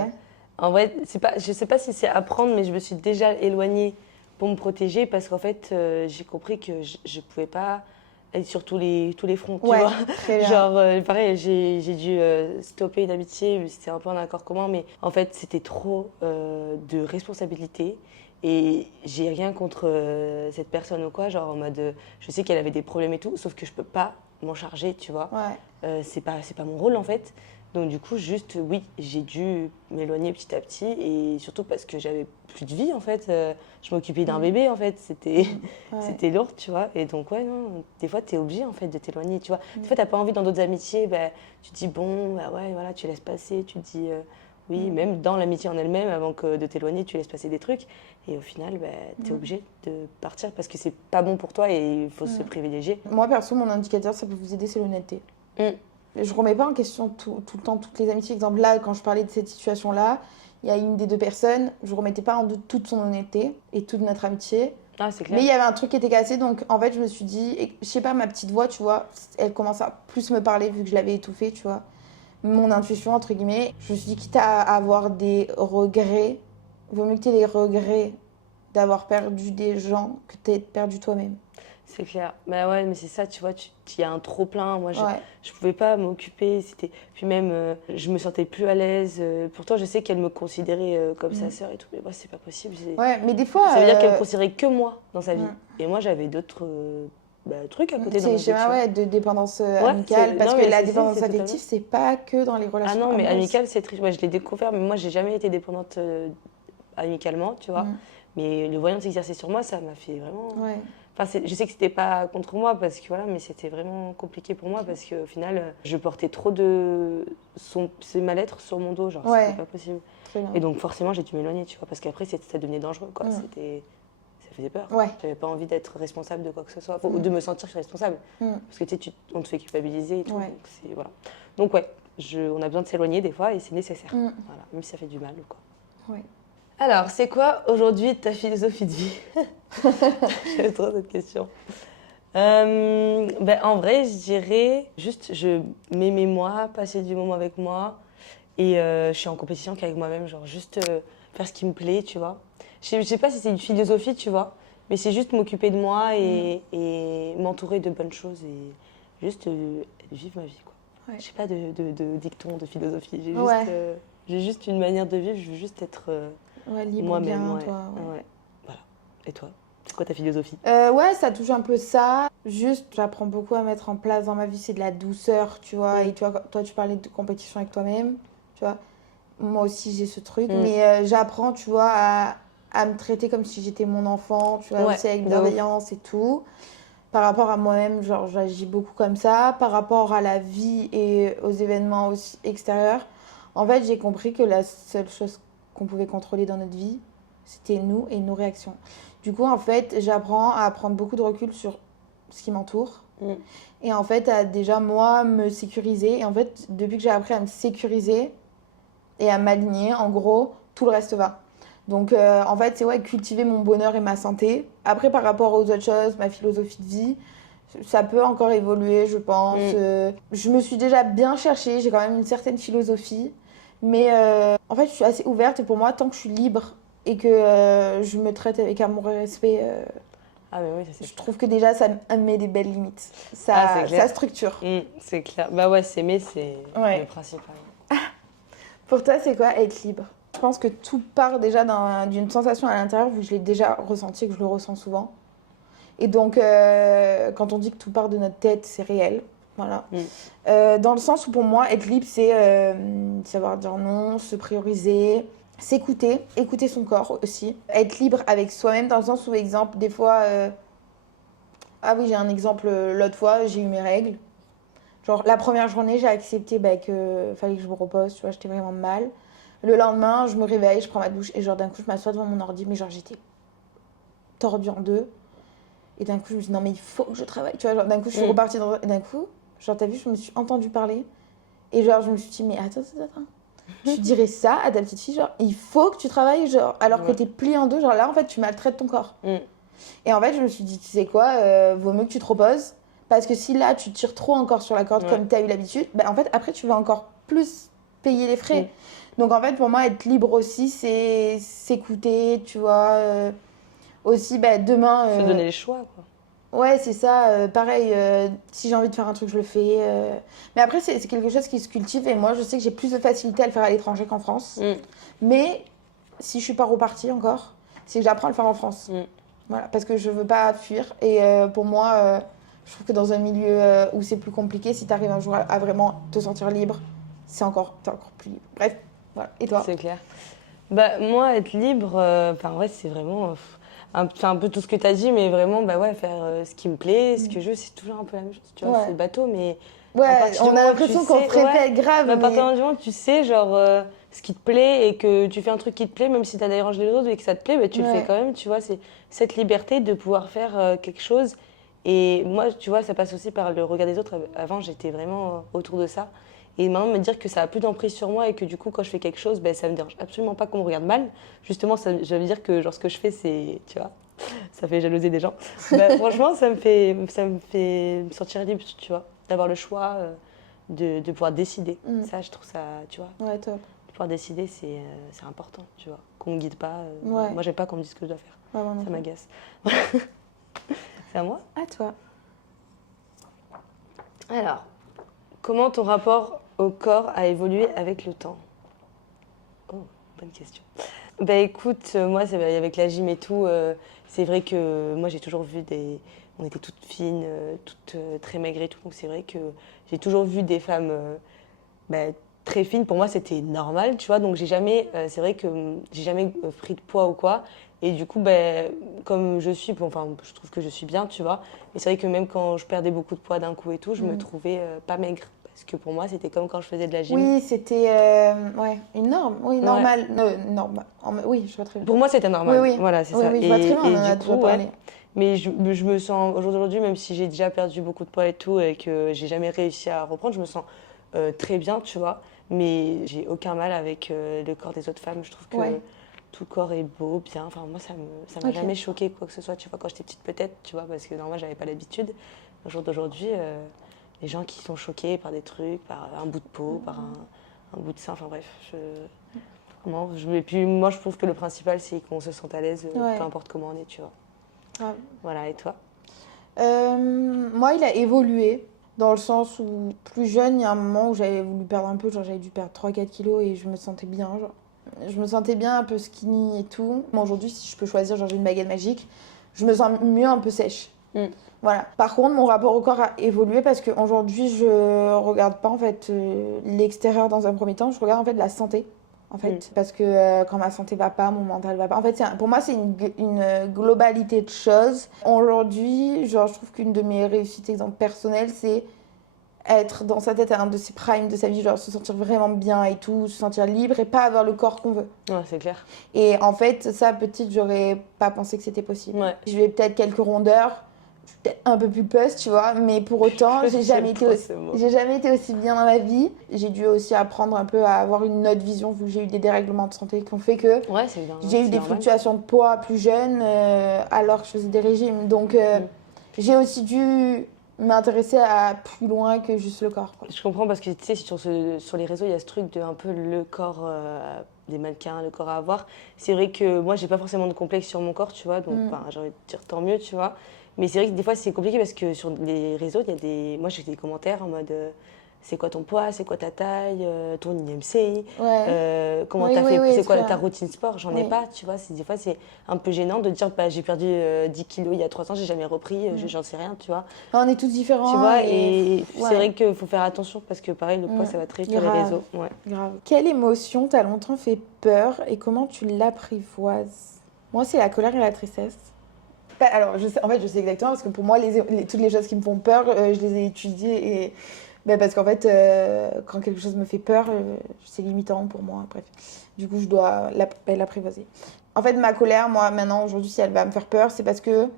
En vrai, je sais pas si c'est apprendre, mais je me suis déjà éloignée pour me protéger parce qu'en fait, j'ai compris que je pouvais pas être sur tous les fronts, tu vois. Très bien. Genre, pareil, j'ai dû stopper une amitié, c'était un peu un accord commun, mais en fait, c'était trop de responsabilité. Et j'ai rien contre cette personne ou quoi, genre en mode, je sais qu'elle avait des problèmes et tout, sauf que je peux pas m'en charger, tu vois. Ouais. C'est pas mon rôle en fait. Donc du coup, juste, oui, j'ai dû m'éloigner petit à petit et surtout parce que j'avais plus de vie en fait. Je m'occupais d'un bébé en fait, c'était lourd, tu vois. Et donc ouais, non, des fois, t'es obligé en fait de t'éloigner, tu vois. Des fois, t'as pas envie dans d'autres amitiés, bah, tu te dis bon, bah ouais, voilà, tu laisses passer, tu te dis... Oui, même dans l'amitié en elle-même, avant que de t'éloigner, tu laisses passer des trucs. Et au final, bah, tu es obligé de partir parce que c'est pas bon pour toi et il faut se privilégier. Moi, perso, mon indicateur, ça peut vous aider, c'est l'honnêteté. Je remets pas en question tout le temps toutes les amitiés. Exemple, là, quand je parlais de cette situation-là, il y a une des 2 personnes, je remettais pas en doute toute son honnêteté et toute notre amitié. Ah, c'est clair. Mais il y avait un truc qui était cassé, donc en fait, je me suis dit, je sais pas, ma petite voix, tu vois, elle commence à plus me parler vu que je l'avais étouffée, tu vois. Mon intuition, entre guillemets, je me suis dit, quitte à avoir des regrets, vaut mieux que tu aies les regrets d'avoir perdu des gens que tu aies perdu toi-même. C'est clair. Bah ouais, mais c'est ça, tu vois, il y a un trop plein. Moi, Ouais. je pouvais pas m'occuper. Puis même, je me sentais plus à l'aise. Pourtant, je sais qu'elle me considérait comme sa sœur et tout, mais moi, c'est pas possible. Ouais, mais des fois. Ça veut dire qu'elle me considérait que moi dans sa vie. Ouais. Et moi, j'avais d'autres trucs à côté dans C'est ma le vie. Tu schéma vois. de dépendance Ouais, amicale. Parce non, que mais la c'est dépendance totalement- affective, c'est pas que dans les Ah relations non, mais amoureuses. amicale, c'est triste. Ouais, je l'ai découvert, mais moi, j'ai jamais été dépendante amicalement, tu vois. Mais le voyant s'exercer sur moi, ça m'a fait vraiment. Ouais. Enfin, je sais que c'était pas contre moi parce que voilà, mais c'était vraiment compliqué pour moi parce qu'au final, je portais trop de ses mal-être sur mon dos, genre Ouais. c'était pas possible. Très bien. Et donc forcément, j'ai dû m'éloigner, tu vois, parce qu'après ça devenait dangereux, quoi. Ça faisait peur. Ouais. J'avais pas envie d'être responsable de quoi que ce soit, ou de me sentir responsable, parce que tu sais, on te fait culpabiliser et tout. Ouais. Donc c'est voilà. Donc ouais, on a besoin de s'éloigner des fois et c'est nécessaire. Voilà, même si ça fait du mal ou quoi. Ouais. Alors, c'est quoi aujourd'hui ta philosophie de vie? J'aime trop cette question. En vrai, je dirais juste, je m'aimais moi, passer du moment avec moi. Et je suis en compétition qu'avec moi-même, genre juste faire ce qui me plaît, tu vois. Je sais pas si c'est une philosophie, tu vois, mais c'est juste m'occuper de moi et m'entourer de bonnes choses et juste vivre ma vie, quoi. Ouais. Je sais pas de dicton, de philosophie. J'ai juste une manière de vivre, je veux juste être Libre, moi-même. bien, Ouais. toi. Ouais. Voilà. Et toi? C'est quoi ta philosophie? Ouais, ça touche un peu ça. Juste, j'apprends beaucoup à mettre en place dans ma vie, c'est de la douceur, tu vois. Et tu vois, toi, tu parlais de compétition avec toi-même, tu vois. Moi aussi, j'ai ce truc. Mais j'apprends, tu vois, à me traiter comme si j'étais mon enfant, tu vois, aussi avec bienveillance et tout. Par rapport à moi-même, genre, j'agis beaucoup comme ça. Par rapport à la vie et aux événements aussi extérieurs, en fait, j'ai compris que la seule chose qu'on pouvait contrôler dans notre vie, c'était nous et nos réactions. Du coup, en fait, j'apprends à prendre beaucoup de recul sur ce qui m'entoure. Et en fait, à déjà, moi, me sécuriser. Et en fait, depuis que j'ai appris à me sécuriser et à m'aligner, en gros, tout le reste va. Donc, en fait, c'est cultiver mon bonheur et ma santé. Après, par rapport aux autres choses, ma philosophie de vie, ça peut encore évoluer, je pense. Je me suis déjà bien cherchée, j'ai quand même une certaine philosophie. Mais en fait, je suis assez ouverte et pour moi, tant que je suis libre et que je me traite avec amour et respect, Ah, mais oui, ça c'est je trouve que déjà, ça me met des belles limites. Ça structure. C'est clair. Bah ouais, s'aimer, c'est le principal. Pour toi, c'est quoi être libre? Je pense que tout part déjà d'une sensation à l'intérieur, vu que je l'ai déjà ressenti et que je le ressens souvent. Et donc, quand on dit que tout part de notre tête, c'est réel. Voilà. Dans le sens où pour moi, être libre, c'est savoir dire non, se prioriser, s'écouter, écouter son corps aussi. Être libre avec soi-même, dans le sens où, exemple, des fois... Ah oui, j'ai un exemple. L'autre fois, j'ai eu mes règles. Genre, la première journée, j'ai accepté que fallait que je me repose, tu vois, j'étais vraiment mal. Le lendemain, je me réveille, je prends ma douche et genre d'un coup, je m'assois devant mon ordi, mais genre j'étais tordue en deux. Et d'un coup, je me dis non, mais il faut que je travaille, tu vois. Genre d'un coup, je suis repartie dans... Et d'un coup, genre t'as vu, je me suis entendue parler. Et genre, je me suis dit, mais attends. Tu dirais ça à ta petite fille, genre, il faut que tu travailles, genre, alors que t'es pliée en deux, genre là, en fait, tu maltraites ton corps. Et en fait, je me suis dit, tu sais quoi, vaut mieux que tu te reposes. Parce que si là, tu tires trop encore sur la corde comme tu as eu l'habitude, bah, en fait, après, tu vas encore plus payer les frais. Donc, en fait, pour moi, être libre aussi, c'est s'écouter, tu vois. Aussi, demain... Se donner les choix, quoi. Ouais, c'est ça. Pareil, si j'ai envie de faire un truc, je le fais. Mais après, c'est quelque chose qui se cultive. Et moi, je sais que j'ai plus de facilité à le faire à l'étranger qu'en France. Mais si je suis pas repartie encore, c'est que j'apprends à le faire en France. Voilà, parce que je veux pas fuir. Et pour moi... je trouve que dans un milieu où c'est plus compliqué, si tu arrives un jour à vraiment te sentir libre, t'es encore plus libre. Bref, voilà. Et toi? C'est clair. Bah, moi, être libre, en vrai, c'est vraiment un peu tout ce que tu as dit, mais vraiment, faire ce qui me plaît, ce que je veux, c'est toujours un peu la même chose. Tu vois, c'est bateau, mais. Ouais, on a l'impression qu'on se répète grave. À partir du moment où tu sais, genre, ce qui te plaît et que tu fais un truc qui te plaît, même si tu as dérangé les autres et que ça te plaît, bah, tu le fais quand même, tu vois. C'est cette liberté de pouvoir faire quelque chose. Et moi, tu vois, ça passe aussi par le regard des autres. Avant, j'étais vraiment autour de ça. Et maintenant, me dire que ça a plus d'emprise sur moi et que du coup, quand je fais quelque chose, ça me dérange absolument pas qu'on me regarde mal. Justement, ça veut dire que genre, ce que je fais, c'est, tu vois, ça fait jalouser des gens. Franchement, ça me fait me sentir libre, tu vois, d'avoir le choix de pouvoir décider. Ça, je trouve ça, tu vois. Ouais, top. pouvoir décider, c'est important, tu vois. Qu'on me guide pas. Ouais. Moi, j'aime pas qu'on me dise ce que je dois faire. Ouais, moi non Ça plus. m'agace. C'est à moi? À toi. Alors, comment ton rapport au corps a évolué avec le temps? Oh, bonne question. Bah écoute, moi, avec la gym et tout, c'est vrai que moi, j'ai toujours vu On était toutes fines, toutes très maigres et tout, donc c'est vrai que j'ai toujours vu des femmes bah, très fines. Pour moi, c'était normal, tu vois, donc c'est vrai que j'ai jamais pris de poids ou quoi. Et du coup, bah, comme je suis, enfin, je trouve que je suis bien, tu vois. Mais c'est vrai que même quand je perdais beaucoup de poids d'un coup et tout, je me trouvais pas maigre. Parce que pour moi, c'était comme quand je faisais de la gym. Oui, c'était ouais, une norme. Oui, Ouais. normal. Norme. Oui, je vois très bien. Pour moi, c'était normal. Oui, oui. Voilà, c'est Oui, ça. oui, je vois très bien, on en a du déjà coup, parlé. ouais. Mais je me sens, aujourd'hui, même si j'ai déjà perdu beaucoup de poids et tout, et que j'ai jamais réussi à reprendre, je me sens très bien, tu vois. Mais j'ai aucun mal avec le corps des autres femmes. Je trouve que Ouais. tout corps est beau, bien. Enfin, moi, ça m'a Ok. jamais choqué quoi que ce soit. Tu vois, quand j'étais petite, peut-être, tu vois, parce que normalement, j'avais pas l'habitude. Au jour d'aujourd'hui, les gens qui sont choqués par des trucs, par un bout de peau, par un bout de sein, enfin bref. Non, et puis moi, je trouve que le principal, c'est qu'on se sente à l'aise, Ouais. peu importe comment on est, tu vois. Grave. Voilà, et toi? Moi, il a évolué dans le sens où plus jeune, il y a un moment où j'avais voulu perdre un peu, genre j'avais dû perdre 3-4 kilos et je me sentais bien, genre. Je me sentais bien, un peu skinny et tout. Moi, aujourd'hui, si je peux choisir, genre j'ai une baguette magique, je me sens mieux un peu sèche. Voilà. Par contre, mon rapport au corps a évolué parce qu'aujourd'hui, je regarde pas en fait l'extérieur dans un premier temps, je regarde en fait la santé. En fait, parce que quand ma santé va pas, mon mental va pas. En fait, pour moi, c'est une globalité de choses. Aujourd'hui, genre, je trouve qu'une de mes réussites, exemple personnelles, c'est être dans sa tête à un de ses primes de sa vie, genre se sentir vraiment bien et tout, se sentir libre et pas avoir le corps qu'on veut. Ouais, c'est clair. Et en fait, ça, petite, j'aurais pas pensé que c'était possible. Ouais. Je vais peut-être quelques rondeurs, je suis peut-être un peu plus puce, tu vois, mais pour autant, j'ai jamais été aussi bien dans ma vie. J'ai dû aussi apprendre un peu à avoir une autre vision, vu que j'ai eu des dérèglements de santé qui ont fait que Ouais, c'est bien. j'ai eu des fluctuations de poids plus jeune, alors que je faisais des régimes. Donc, j'ai aussi dû m'intéresser à plus loin que juste le corps, quoi. Je comprends parce que tu sais, sur les réseaux, il y a ce truc de un peu le corps des mannequins, le corps à avoir. C'est vrai que moi, j'ai pas forcément de complexe sur mon corps, tu vois, donc j'ai envie de dire tant mieux, tu vois. Mais c'est vrai que des fois, c'est compliqué parce que sur les réseaux, il y a moi, j'ai des commentaires en mode c'est quoi ton poids, c'est quoi ta taille, ton IMC, comment t'as fait, c'est quoi ta routine sport, j'en ai pas, tu vois. Des fois, c'est un peu gênant de dire bah, j'ai perdu 10 kilos il y a 3 ans, j'ai jamais repris, j'en sais rien, tu vois. On est tous différents. Tu vois, et c'est vrai qu'il faut faire attention parce que pareil, le poids, ça va très vite sur les réseaux. Ouais. Grave. Quelle émotion t'a longtemps fait peur et comment tu l'apprivoises? Moi, c'est la colère et la tristesse. Alors, je sais exactement parce que pour moi, toutes les choses qui me font peur, je les ai étudiées et parce qu'en fait, quand quelque chose me fait peur, c'est limitant pour moi. Bref, du coup, je dois l'apprivoiser. En fait, ma colère, moi, maintenant, aujourd'hui, si elle va me faire peur, c'est parce que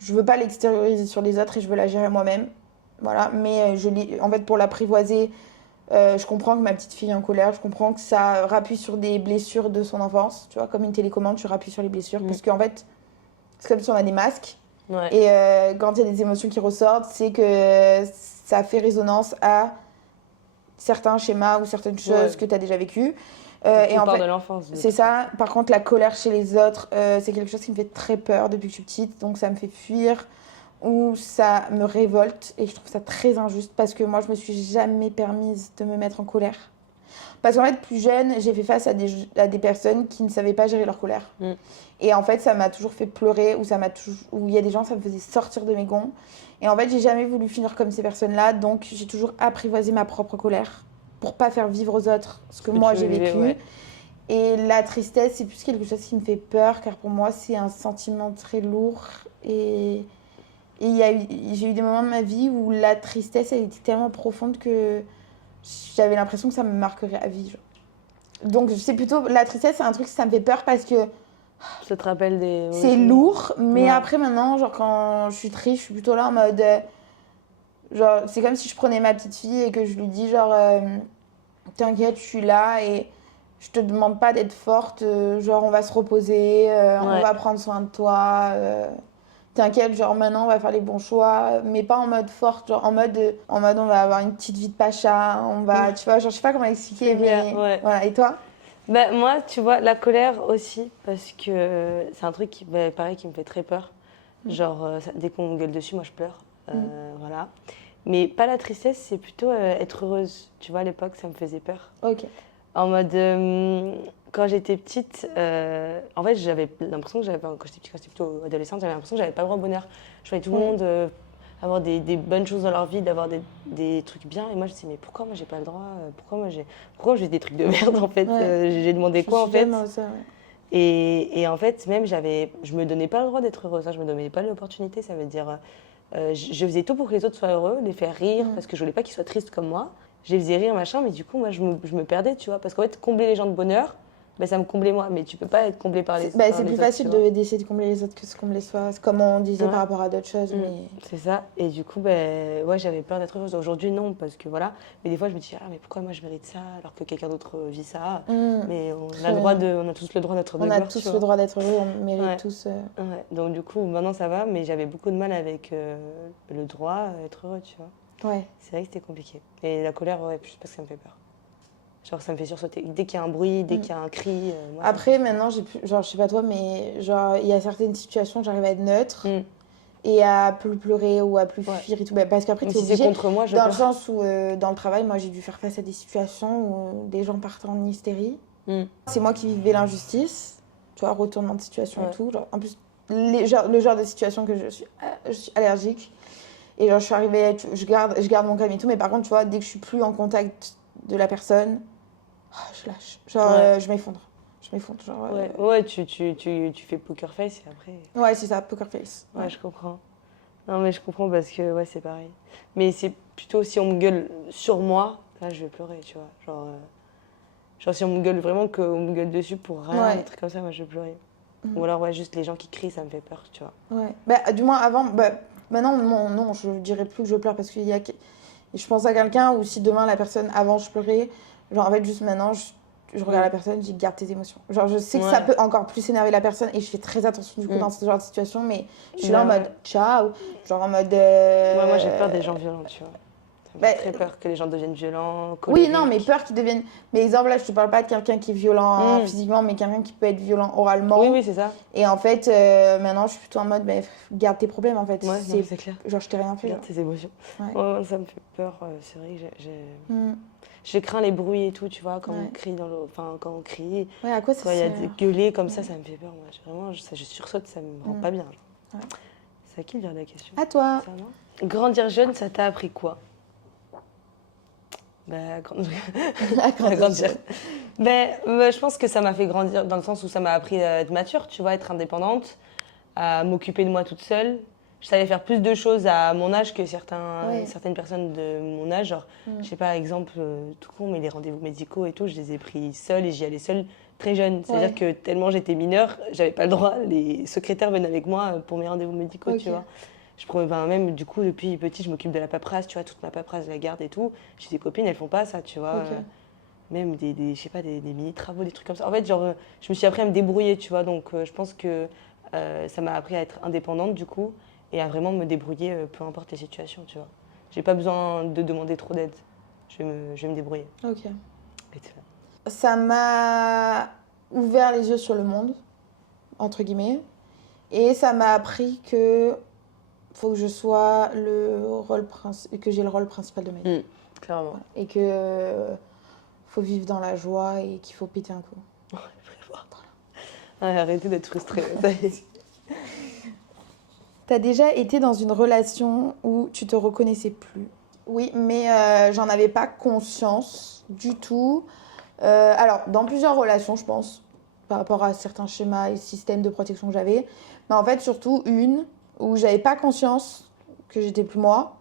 je veux pas l'extérioriser sur les autres et je veux la gérer moi-même. Voilà, mais en fait, pour l'apprivoiser, je comprends que ma petite fille est en colère, je comprends que ça rappuie sur des blessures de son enfance, tu vois, comme une télécommande, tu rappuies sur les blessures, parce qu'en fait, c'est comme si on a des masques, et quand il y a des émotions qui ressortent, c'est que ça fait résonance à certains schémas ou certaines choses que tu as déjà vécues. Et en fait, de l'enfance. C'est ça. Par contre, la colère chez les autres, c'est quelque chose qui me fait très peur depuis que je suis petite, donc ça me fait fuir ou ça me révolte et je trouve ça très injuste parce que moi je me suis jamais permise de me mettre en colère. Parce qu'en fait, plus jeune, j'ai fait face à des personnes qui ne savaient pas gérer leur colère. Et en fait, ça m'a toujours fait pleurer ou il y a des gens, ça me faisait sortir de mes gonds. Et en fait, j'ai jamais voulu finir comme ces personnes-là, donc j'ai toujours apprivoisé ma propre colère pour pas faire vivre aux autres ce que moi j'ai vécu. Ouais. Et la tristesse, c'est plus quelque chose qui me fait peur, car pour moi, c'est un sentiment très lourd et j'ai eu des moments de ma vie où la tristesse, elle était tellement profonde que j'avais l'impression que ça me marquerait à vie. Genre. Donc, c'est plutôt... La tristesse, c'est un truc, ça me fait peur parce que... Ça te rappelle des... C'est lourd, mais après, maintenant, genre, quand je suis triste, je suis plutôt là en mode... genre, c'est comme si je prenais ma petite fille et que je lui dis, genre... T'inquiète, je suis là et je te demande pas d'être forte. Genre, on va se reposer, on va prendre soin de toi... T'inquiète, genre maintenant on va faire les bons choix, mais pas en mode forte, genre en mode on va avoir une petite vie de pacha, on va, tu vois, genre je sais pas comment expliquer, mais voilà. Et toi? Bah, moi, tu vois, la colère aussi, parce que c'est un truc qui, bah, pareil, qui me fait très peur. Genre, dès qu'on me gueule dessus, moi, je pleure. Voilà. Mais pas la tristesse, c'est plutôt être heureuse. Tu vois, à l'époque, ça me faisait peur. Ok. En mode, quand j'étais petite, en fait, j'avais l'impression que quand j'étais petite, quand j'étais plutôt adolescente, j'avais l'impression que j'avais pas le droit au bonheur. Je voyais tout le monde avoir des bonnes choses dans leur vie, d'avoir des trucs bien. Et moi, je me disais, mais pourquoi moi, j'ai pas le droit pourquoi j'ai des trucs de merde, en fait j'ai demandé quoi, en fait Ça, ouais. et en fait, même, je me donnais pas le droit d'être heureuse. Je me donnais pas l'opportunité. Ça veut dire, je faisais tout pour que les autres soient heureux, les faire rire, parce que je voulais pas qu'ils soient tristes comme moi. Je les faisais rire, machin, mais du coup, moi, je me perdais, tu vois. Parce qu'en fait, combler les gens de bonheur, ben, ça me comblait moi. Mais tu peux pas être comblé par les autres. C'est plus facile d'essayer de combler les autres que de se combler soi. C'est comme on disait par rapport à d'autres choses. Mais... C'est ça. Et du coup, ben, ouais, j'avais peur d'être heureuse. Aujourd'hui, non, parce que voilà. Mais des fois, je me dis, ah, mais pourquoi moi je mérite ça alors que quelqu'un d'autre vit ça Mais on a tous le droit d'être heureux. On a tous le droit d'être heureux, on mérite tous. Ouais. Donc, du coup, maintenant ça va, mais j'avais beaucoup de mal avec le droit d'être heureux, tu vois. Ouais. C'est vrai que c'était compliqué. Et la colère, ouais, je sais pas, ça me fait peur. Genre, ça me fait sursauter. Dès qu'il y a un bruit, dès qu'il y a un cri. Moi, après, maintenant, genre, je sais pas toi, mais genre, il y a certaines situations, j'arrive à être neutre et à plus pleurer ou à plus fuir et tout. Parce qu'après, tu es obligé. Si c'est contre moi, dans le sens où, dans le travail, moi, j'ai dû faire face à des situations où des gens partent en hystérie. C'est moi qui vivais l'injustice, tu vois, retournement de situation et tout. Genre, en plus, le genre de situation que je suis allergique. Et genre, je suis arrivée, je garde mon calme et tout, mais par contre, tu vois, dès que je suis plus en contact de la personne, je lâche. Genre, je m'effondre. Genre, ouais, tu fais poker face et après. Ouais, c'est ça, poker face. Ouais, je comprends. Non, mais je comprends parce que, ouais, c'est pareil. Mais c'est plutôt si on me gueule sur moi, là, je vais pleurer, tu vois. Genre si on me gueule vraiment, qu'on me gueule dessus pour rien, des trucs comme ça, moi, je vais pleurer. Ou alors, ouais, juste les gens qui crient, ça me fait peur, tu vois. Ouais. Bah, du moins, avant, maintenant, non, je dirais plus que je pleure parce qu'il y a. Je pense à quelqu'un ou si demain, la personne, avant, je pleurais, genre, en fait, juste maintenant, je regarde la personne, je dis garde tes émotions. Genre, je sais que ça peut encore plus énerver la personne et je fais très attention du coup dans ce genre de situation, mais je suis là en mode ciao, genre en mode. Moi, j'ai peur des gens violents, tu vois. Ça me fait très peur que les gens deviennent violents, colériques. Oui, non, mais peur qu'ils deviennent. Mais exemple, là, je te parle pas de quelqu'un qui est violent physiquement, mais quelqu'un qui peut être violent oralement. Oui, c'est ça. Et en fait, maintenant, je suis plutôt en mode garde tes problèmes en fait. Ouais, c'est clair. Genre, je t'ai rien fait. Garde tes émotions. Ouais. Ça me fait peur. C'est vrai que je crains les bruits et tout, tu vois, quand on crie quand on crie. Ouais, à quoi ça Quand il y a des gueulés comme ça me fait peur. Moi, vraiment, je sursaute, ça me rend pas bien. Ouais. C'est à qui de dire la question? À toi. Ça, non? Grandir jeune, ça t'a appris quoi? Grandir. Je pense que ça m'a fait grandir dans le sens où ça m'a appris à être mature, tu vois, être indépendante, à m'occuper de moi toute seule. Je savais faire plus de choses à mon âge que certaines personnes de mon âge. Genre, je sais pas, exemple, tout con, mais les rendez-vous médicaux et tout, je les ai pris seule et j'y allais seule très jeune. C'est-à-dire que tellement j'étais mineure, j'avais pas le droit. Les secrétaires venaient avec moi pour mes rendez-vous médicaux, tu vois. Même du coup, depuis petit, je m'occupe de la paperasse, tu vois, toute ma paperasse, je la garde et tout. J'ai des copines, elles font pas ça, tu vois. Même je sais pas, des mini-travaux, des trucs comme ça. En fait, genre, je me suis appris à me débrouiller, tu vois. Donc, je pense que ça m'a appris à être indépendante, du coup, et à vraiment me débrouiller, peu importe les situations, tu vois. J'ai pas besoin de demander trop d'aide. Je vais me débrouiller. Ok. Et ça m'a ouvert les yeux sur le monde, entre guillemets. Et ça m'a appris que faut que je sois que j'ai le rôle principal de ma vie. Clairement. Et que faut vivre dans la joie et qu'il faut péter un coup. Arrêtez d'être frustrée. T'as déjà été dans une relation où tu te reconnaissais plus? Oui, mais j'en avais pas conscience du tout. Alors, dans plusieurs relations, je pense, par rapport à certains schémas et systèmes de protection que j'avais. Mais en fait, surtout une où j'avais pas conscience que j'étais plus moi.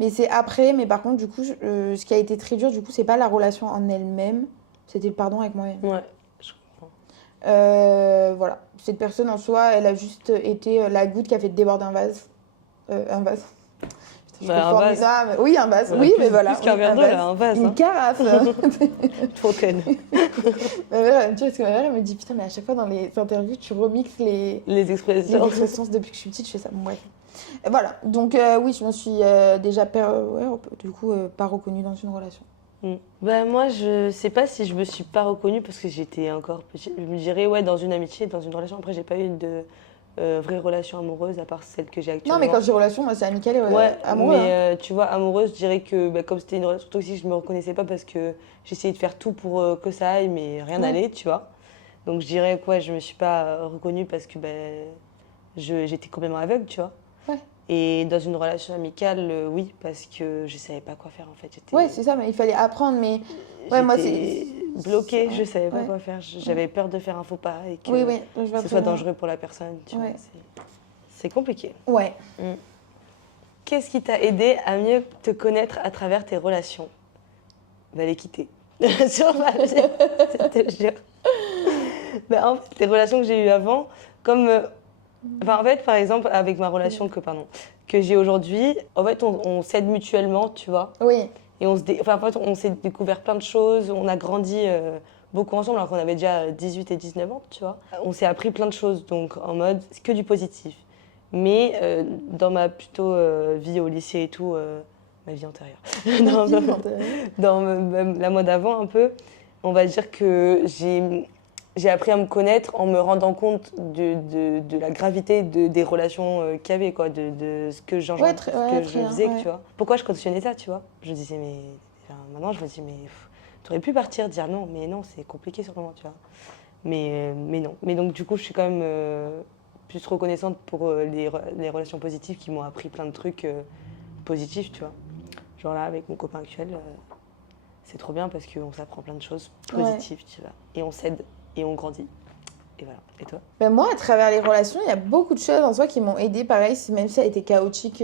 Mais c'est après. Mais par contre, du coup, ce qui a été très dur, du coup, c'est pas la relation en elle-même. C'était le pardon avec moi-même. Ouais, je comprends. Voilà. Cette personne en soi, elle a juste été la goutte qui a fait déborder un vase. Un vase. Un vase. Oui, un vase. Oui, mais voilà. Plus qu'un verre d'eau, là, un vase. Une carafe. Fontaine. Ma mère, tu vois, parce que ma mère, elle me dit putain, mais à chaque fois dans les interviews, tu remixes les expressions. Les expressions, depuis que je suis petite, je fais ça. Bon, bref. Voilà. Donc, oui, je me suis déjà du coup, pas reconnue dans une relation. Bah, moi, je sais pas si je me suis pas reconnue parce que j'étais encore petite. Je me dirais, ouais, dans une amitié, dans une relation. Après, j'ai pas eu de vraie relation amoureuse à part celle que j'ai Non, mais quand actuellement. je dis relation, moi, c'est amical et Ouais, amoureux. mais Hein. tu vois, amoureuse, je dirais que bah, comme c'était une relation toxique, je me reconnaissais pas parce que j'essayais de faire tout pour que ça aille, mais rien Ouais. n'allait, tu vois. Donc je dirais que ouais, je me suis pas reconnue parce que ben j'étais complètement aveugle, tu vois. Ouais. Et dans une relation amicale, oui, parce que je savais pas quoi faire en fait. Ouais, c'est ça, mais il fallait apprendre. Mais ouais, moi, J'étais bloquée, je savais pas Ouais. quoi faire. Ouais. J'avais peur de faire un faux pas et Oui, que oui, je vois ce très soit bien. dangereux pour la personne, tu vois. Ouais. C'est compliqué. Ouais. Qu'est-ce qui t'a aidé à mieux te connaître à travers tes relations? Va les quitter. Sur papier, je te jure. Ben, en fait, les relations que j'ai eues avant, comme. Enfin, en fait, par exemple, avec ma relation que j'ai aujourd'hui, en fait, on s'aide mutuellement, tu vois. Oui. Et enfin, en fait, on s'est découvert plein de choses, on a grandi beaucoup ensemble, alors qu'on avait déjà 18 et 19 ans, tu vois. On s'est appris plein de choses, donc en mode, c'est que du positif. Mais dans ma plutôt vie au lycée et tout, ma vie antérieure, dans la mode avant un peu, on va dire que j'ai appris à me connaître en me rendant compte de la gravité des relations qu'il y avait, quoi, de ce que Ouais, ce ouais, que très je bien. faisais, Ouais. tu vois. Pourquoi je cautionnais ça, tu vois. Je disais, mais. Enfin, maintenant, je me dis, mais tu aurais pu partir, dire non, mais non, c'est compliqué sur le moment, tu vois. Mais non. Mais donc, du coup, je suis quand même plus reconnaissante pour les relations positives qui m'ont appris plein de trucs positifs, tu vois. Genre là, avec mon copain actuel, c'est trop bien parce qu'on s'apprend plein de choses positives, tu vois. Et on s'aide et on grandit. Et voilà. Et toi? Ben moi, à travers les relations, il y a beaucoup de choses en soi qui m'ont aidé. Pareil, même si ça a été chaotique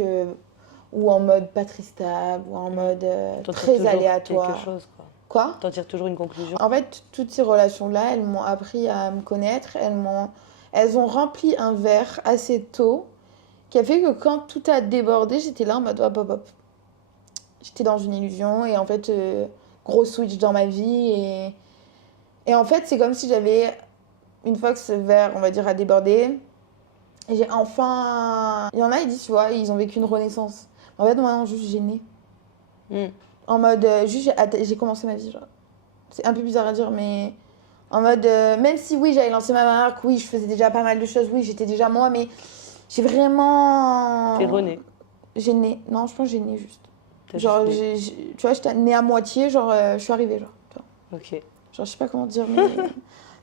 ou en mode pas très stable ou en mode T'en tires très toujours quelque aléatoire. chose, quoi. Quoi? T'en tires toujours une conclusion. En fait, toutes ces relations-là, elles m'ont appris à me connaître. Elles ont rempli un verre assez tôt qui a fait que quand tout a débordé, j'étais là en mode hop, hop, hop. J'étais dans une illusion et en fait, gros switch dans ma vie. Et en fait, c'est comme si j'avais, une fois que ce verre, on va dire, a débordé, j'ai enfin. Il y en a, ils disent, tu vois, ils ont vécu une renaissance. En fait, moi, non, juste j'ai né. En mode, juste j'ai commencé ma vie, genre. C'est un peu bizarre à dire, mais en mode, même si oui, j'avais lancé ma marque, oui, je faisais déjà pas mal de choses, oui, j'étais déjà moi, mais j'ai vraiment. T'es rené. J'ai né. Non, je pense que j'ai né juste. T'as Genre, juste né. tu vois, j'étais née à moitié, genre, je suis arrivée, genre. Tu vois. Ok. Genre, je sais pas comment dire, mais.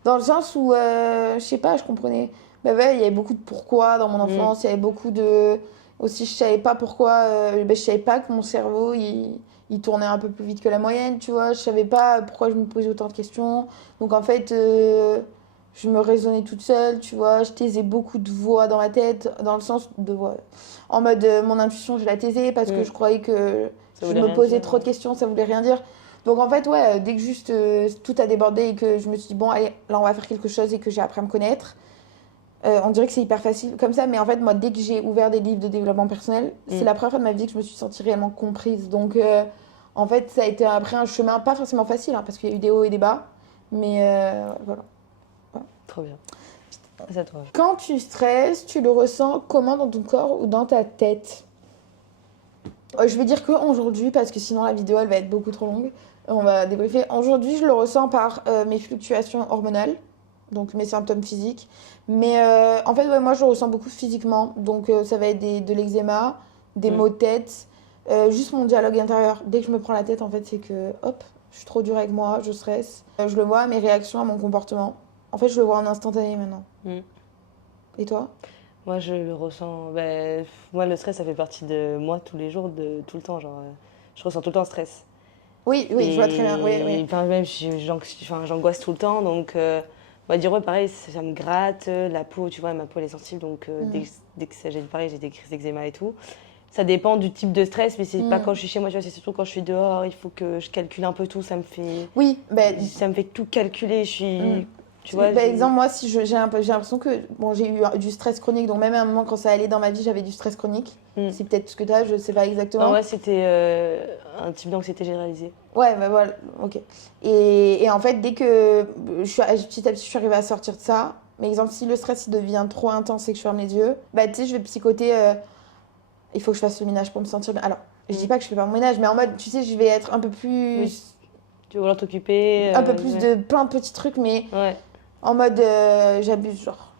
Dans le sens où, je sais pas, je comprenais. Bah ouais, il y avait beaucoup de pourquoi dans mon enfance, il y avait beaucoup de. Aussi, je savais pas pourquoi. Je savais pas que mon cerveau, il tournait un peu plus vite que la moyenne, tu vois. Je savais pas pourquoi je me posais autant de questions. Donc, en fait, je me raisonnais toute seule, tu vois. Je taisais beaucoup de voix dans ma tête, dans le sens de voix. En mode, mon intuition, je la taisais parce que je croyais que Ça je voulait me rien posais dire, trop de questions, ça voulait rien dire. Donc en fait, ouais, dès que juste tout a débordé et que je me suis dit, bon, allez, là, on va faire quelque chose et que j'ai appris à me connaître, on dirait que c'est hyper facile comme ça, mais en fait, moi, dès que j'ai ouvert des livres de développement personnel, c'est la première fois de ma vie que je me suis sentie réellement comprise. Donc en fait, ça a été après un chemin pas forcément facile, hein, parce qu'il y a eu des hauts et des bas, mais voilà. Ouais. Trop bien. C'est à toi. Quand tu stresses, tu le ressens comment dans ton corps ou dans ta tête? Je vais dire que aujourd'hui, parce que sinon la vidéo elle va être beaucoup trop longue. On va débriefer. Aujourd'hui, je le ressens par mes fluctuations hormonales, donc mes symptômes physiques. Mais en fait, ouais, moi je le ressens beaucoup physiquement. Donc ça va être de l'eczéma, des maux de tête, juste mon dialogue intérieur. Dès que je me prends la tête, en fait, c'est que hop, je suis trop dure avec moi, je stresse. Je le vois à mes réactions, à mon comportement. En fait, je le vois en instantané maintenant. Et toi? Moi, je le ressens. Ben, moi, le stress, ça fait partie de moi tous les jours, de tout le temps. Genre, je ressens tout le temps le stress. Oui, oui, je vois très bien. Oui, oui. Enfin, même, j'angoisse tout le temps. Donc, on va dire, ouais, pareil, ça me gratte. La peau, tu vois, ma peau, elle est sensible. Donc, dès que j'ai pareil, j'ai des crises d'eczéma et tout. Ça dépend du type de stress, mais c'est pas quand je suis chez moi, tu vois, c'est surtout quand je suis dehors. Il faut que je calcule un peu tout. Ça me fait. Oui, ben. Ça me fait tout calculer. Je suis. Tu vois, par exemple, moi, si j'ai l'impression que bon, j'ai eu du stress chronique, donc même à un moment quand ça allait dans ma vie, j'avais du stress chronique. C'est peut-être ce que tu as, je sais pas exactement. Non, ouais, c'était un type d'anxiété généralisée. Ouais, bah voilà, ok. Et en fait, dès que petit à petit, je suis arrivée à sortir de ça, mais exemple, si le stress il devient trop intense et que je ferme les yeux, bah tu sais, je vais psychoter, il faut que je fasse le ménage pour me sentir bien. Alors, je dis pas que je fais pas mon ménage, mais en mode, tu sais, je vais être un peu plus. Tu vas vouloir t'occuper. Un peu plus de plein de petits trucs, mais Ouais. en mode j'abuse, genre.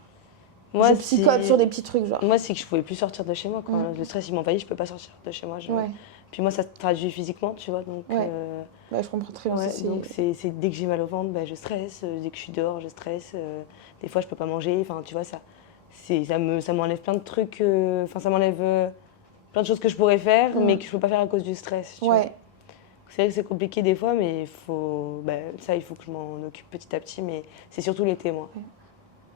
Moi, Je psychote sur des petits trucs, genre. Moi, c'est que je pouvais plus sortir de chez moi. Quand le stress, il m'envahit, je peux pas sortir de chez moi. Ouais. Puis moi, ça se traduit physiquement, tu vois. Donc, Ouais. Bah, je comprends très bien. ouais, donc c'est dès que j'ai mal au ventre, bah, je stresse. Dès que je suis dehors, je stresse. Des fois, je peux pas manger. Enfin, tu vois, ça m'enlève plein de trucs. Enfin, ça m'enlève plein de choses que je pourrais faire, mais que je peux pas faire à cause du stress. Tu vois. C'est vrai que c'est compliqué des fois, mais il faut que je m'en occupe petit à petit. Mais c'est surtout l'été, moi.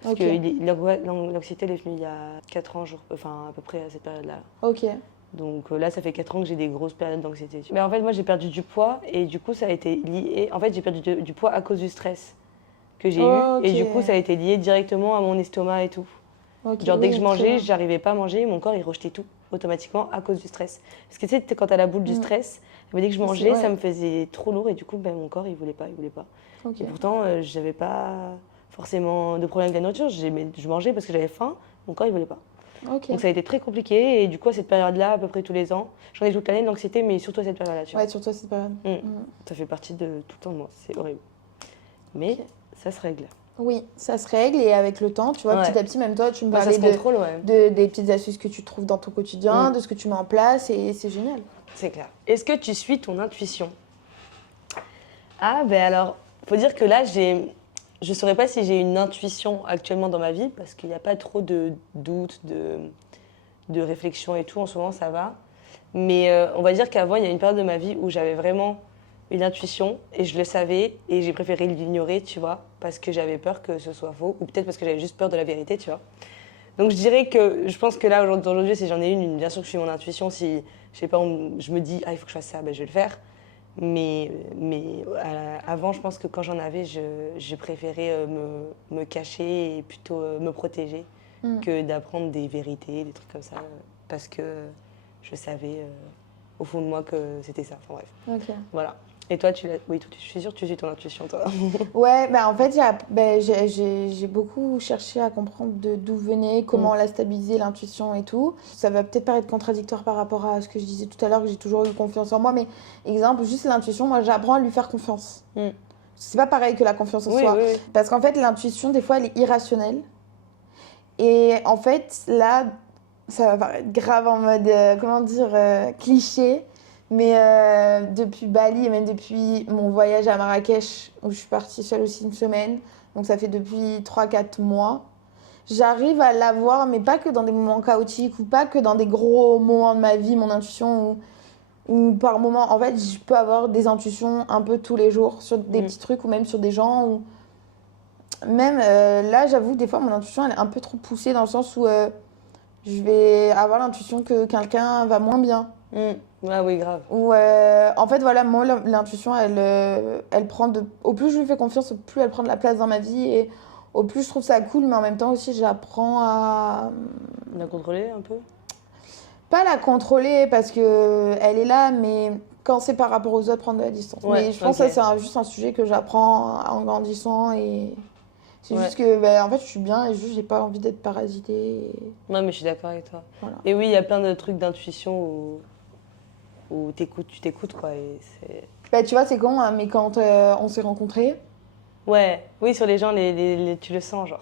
Parce que l'anxiété, elle est venue il y a 4 ans, enfin à peu près à cette période-là. Ok. Donc là, ça fait 4 ans que j'ai des grosses périodes d'anxiété. Mais en fait, moi, j'ai perdu du poids et du coup, ça a été lié. En fait, j'ai perdu du poids à cause du stress que j'ai eu. Et du coup, ça a été lié directement à mon estomac et tout. Genre, dès que je mangeais, j'arrivais pas à manger, mon corps, il rejetait tout automatiquement à cause du stress. Parce que tu sais, quand t'as la boule du stress, mais dès que je mangeais, ça me faisait trop lourd et du coup, ben, mon corps, il voulait pas. Et pourtant, j'avais pas forcément de problème avec la nourriture. Je mangeais parce que j'avais faim, mon corps, il voulait pas. Donc ça a été très compliqué et du coup, à cette période-là, à peu près tous les ans, j'en ai toute l'année de l'anxiété, mais surtout à cette période-là. Tu vois. Ouais, surtout à cette période. Ça fait partie de tout le temps de moi, c'est horrible. Mais ça se règle. Oui, ça se règle et avec le temps, tu vois, petit à petit, même toi, tu me parlais des petites astuces que tu trouves dans ton quotidien, de ce que tu mets en place et c'est génial. C'est clair. Est-ce que tu suis ton intuition? Ah, ben alors, faut dire que là, je saurais pas si j'ai une intuition actuellement dans ma vie parce qu'il n'y a pas trop de doutes, de réflexion et tout. En ce moment, ça va. Mais on va dire qu'avant, il y a une période de ma vie où j'avais vraiment une intuition et je le savais et j'ai préféré l'ignorer, tu vois, parce que j'avais peur que ce soit faux ou peut-être parce que j'avais juste peur de la vérité, tu vois. Donc je dirais que je pense que là, aujourd'hui, si j'en ai bien sûr que je suis mon intuition. Si, je sais pas, je me dis, ah, il faut que je fasse ça, ben, je vais le faire. Mais avant, je pense que quand j'en avais, je préférais me cacher et plutôt me protéger que d'apprendre des vérités, des trucs comme ça, parce que je savais au fond de moi que c'était ça. Enfin bref. Voilà. Et toi, oui, je suis sûre que tu suis ton intuition, toi. Ouais, bah en fait, j'ai beaucoup cherché à comprendre d'où venait, comment la stabiliser, l'intuition et tout. Ça va peut-être paraître contradictoire par rapport à ce que je disais tout à l'heure, que j'ai toujours eu confiance en moi, mais exemple, juste l'intuition, moi j'apprends à lui faire confiance. C'est pas pareil que la confiance en soi. Oui. Parce qu'en fait, l'intuition, des fois, elle est irrationnelle. Et en fait, là, ça va paraître grave en mode, cliché. Mais depuis Bali et même depuis mon voyage à Marrakech, où je suis partie seule aussi une semaine, donc ça fait depuis 3-4 mois, j'arrive à l'avoir, mais pas que dans des moments chaotiques ou pas que dans des gros moments de ma vie, mon intuition, ou par moments, en fait, je peux avoir des intuitions un peu tous les jours sur des petits trucs ou même sur des gens. Ou... Même là, j'avoue, des fois, mon intuition, elle est un peu trop poussée dans le sens où je vais avoir l'intuition que quelqu'un va moins bien. Ah oui, grave. Ou en fait, voilà, moi, l'intuition, elle prend au plus je lui fais confiance, au plus elle prend de la place dans ma vie et au plus je trouve ça cool, mais en même temps aussi, j'apprends à... La contrôler un peu? Pas la contrôler parce que elle est là, mais quand c'est par rapport aux autres, prendre de la distance. Mais je pense que ça, c'est juste un sujet que j'apprends en grandissant et... C'est juste que, en fait, je suis bien et juste, j'ai pas envie d'être parasitée. Non, mais je suis d'accord avec toi. Voilà. Et oui, il y a plein de trucs d'intuition où tu t'écoutes, quoi. Et c'est... tu vois, c'est con, hein, mais quand on s'est rencontrés... Ouais, oui, sur les gens, tu le sens, genre.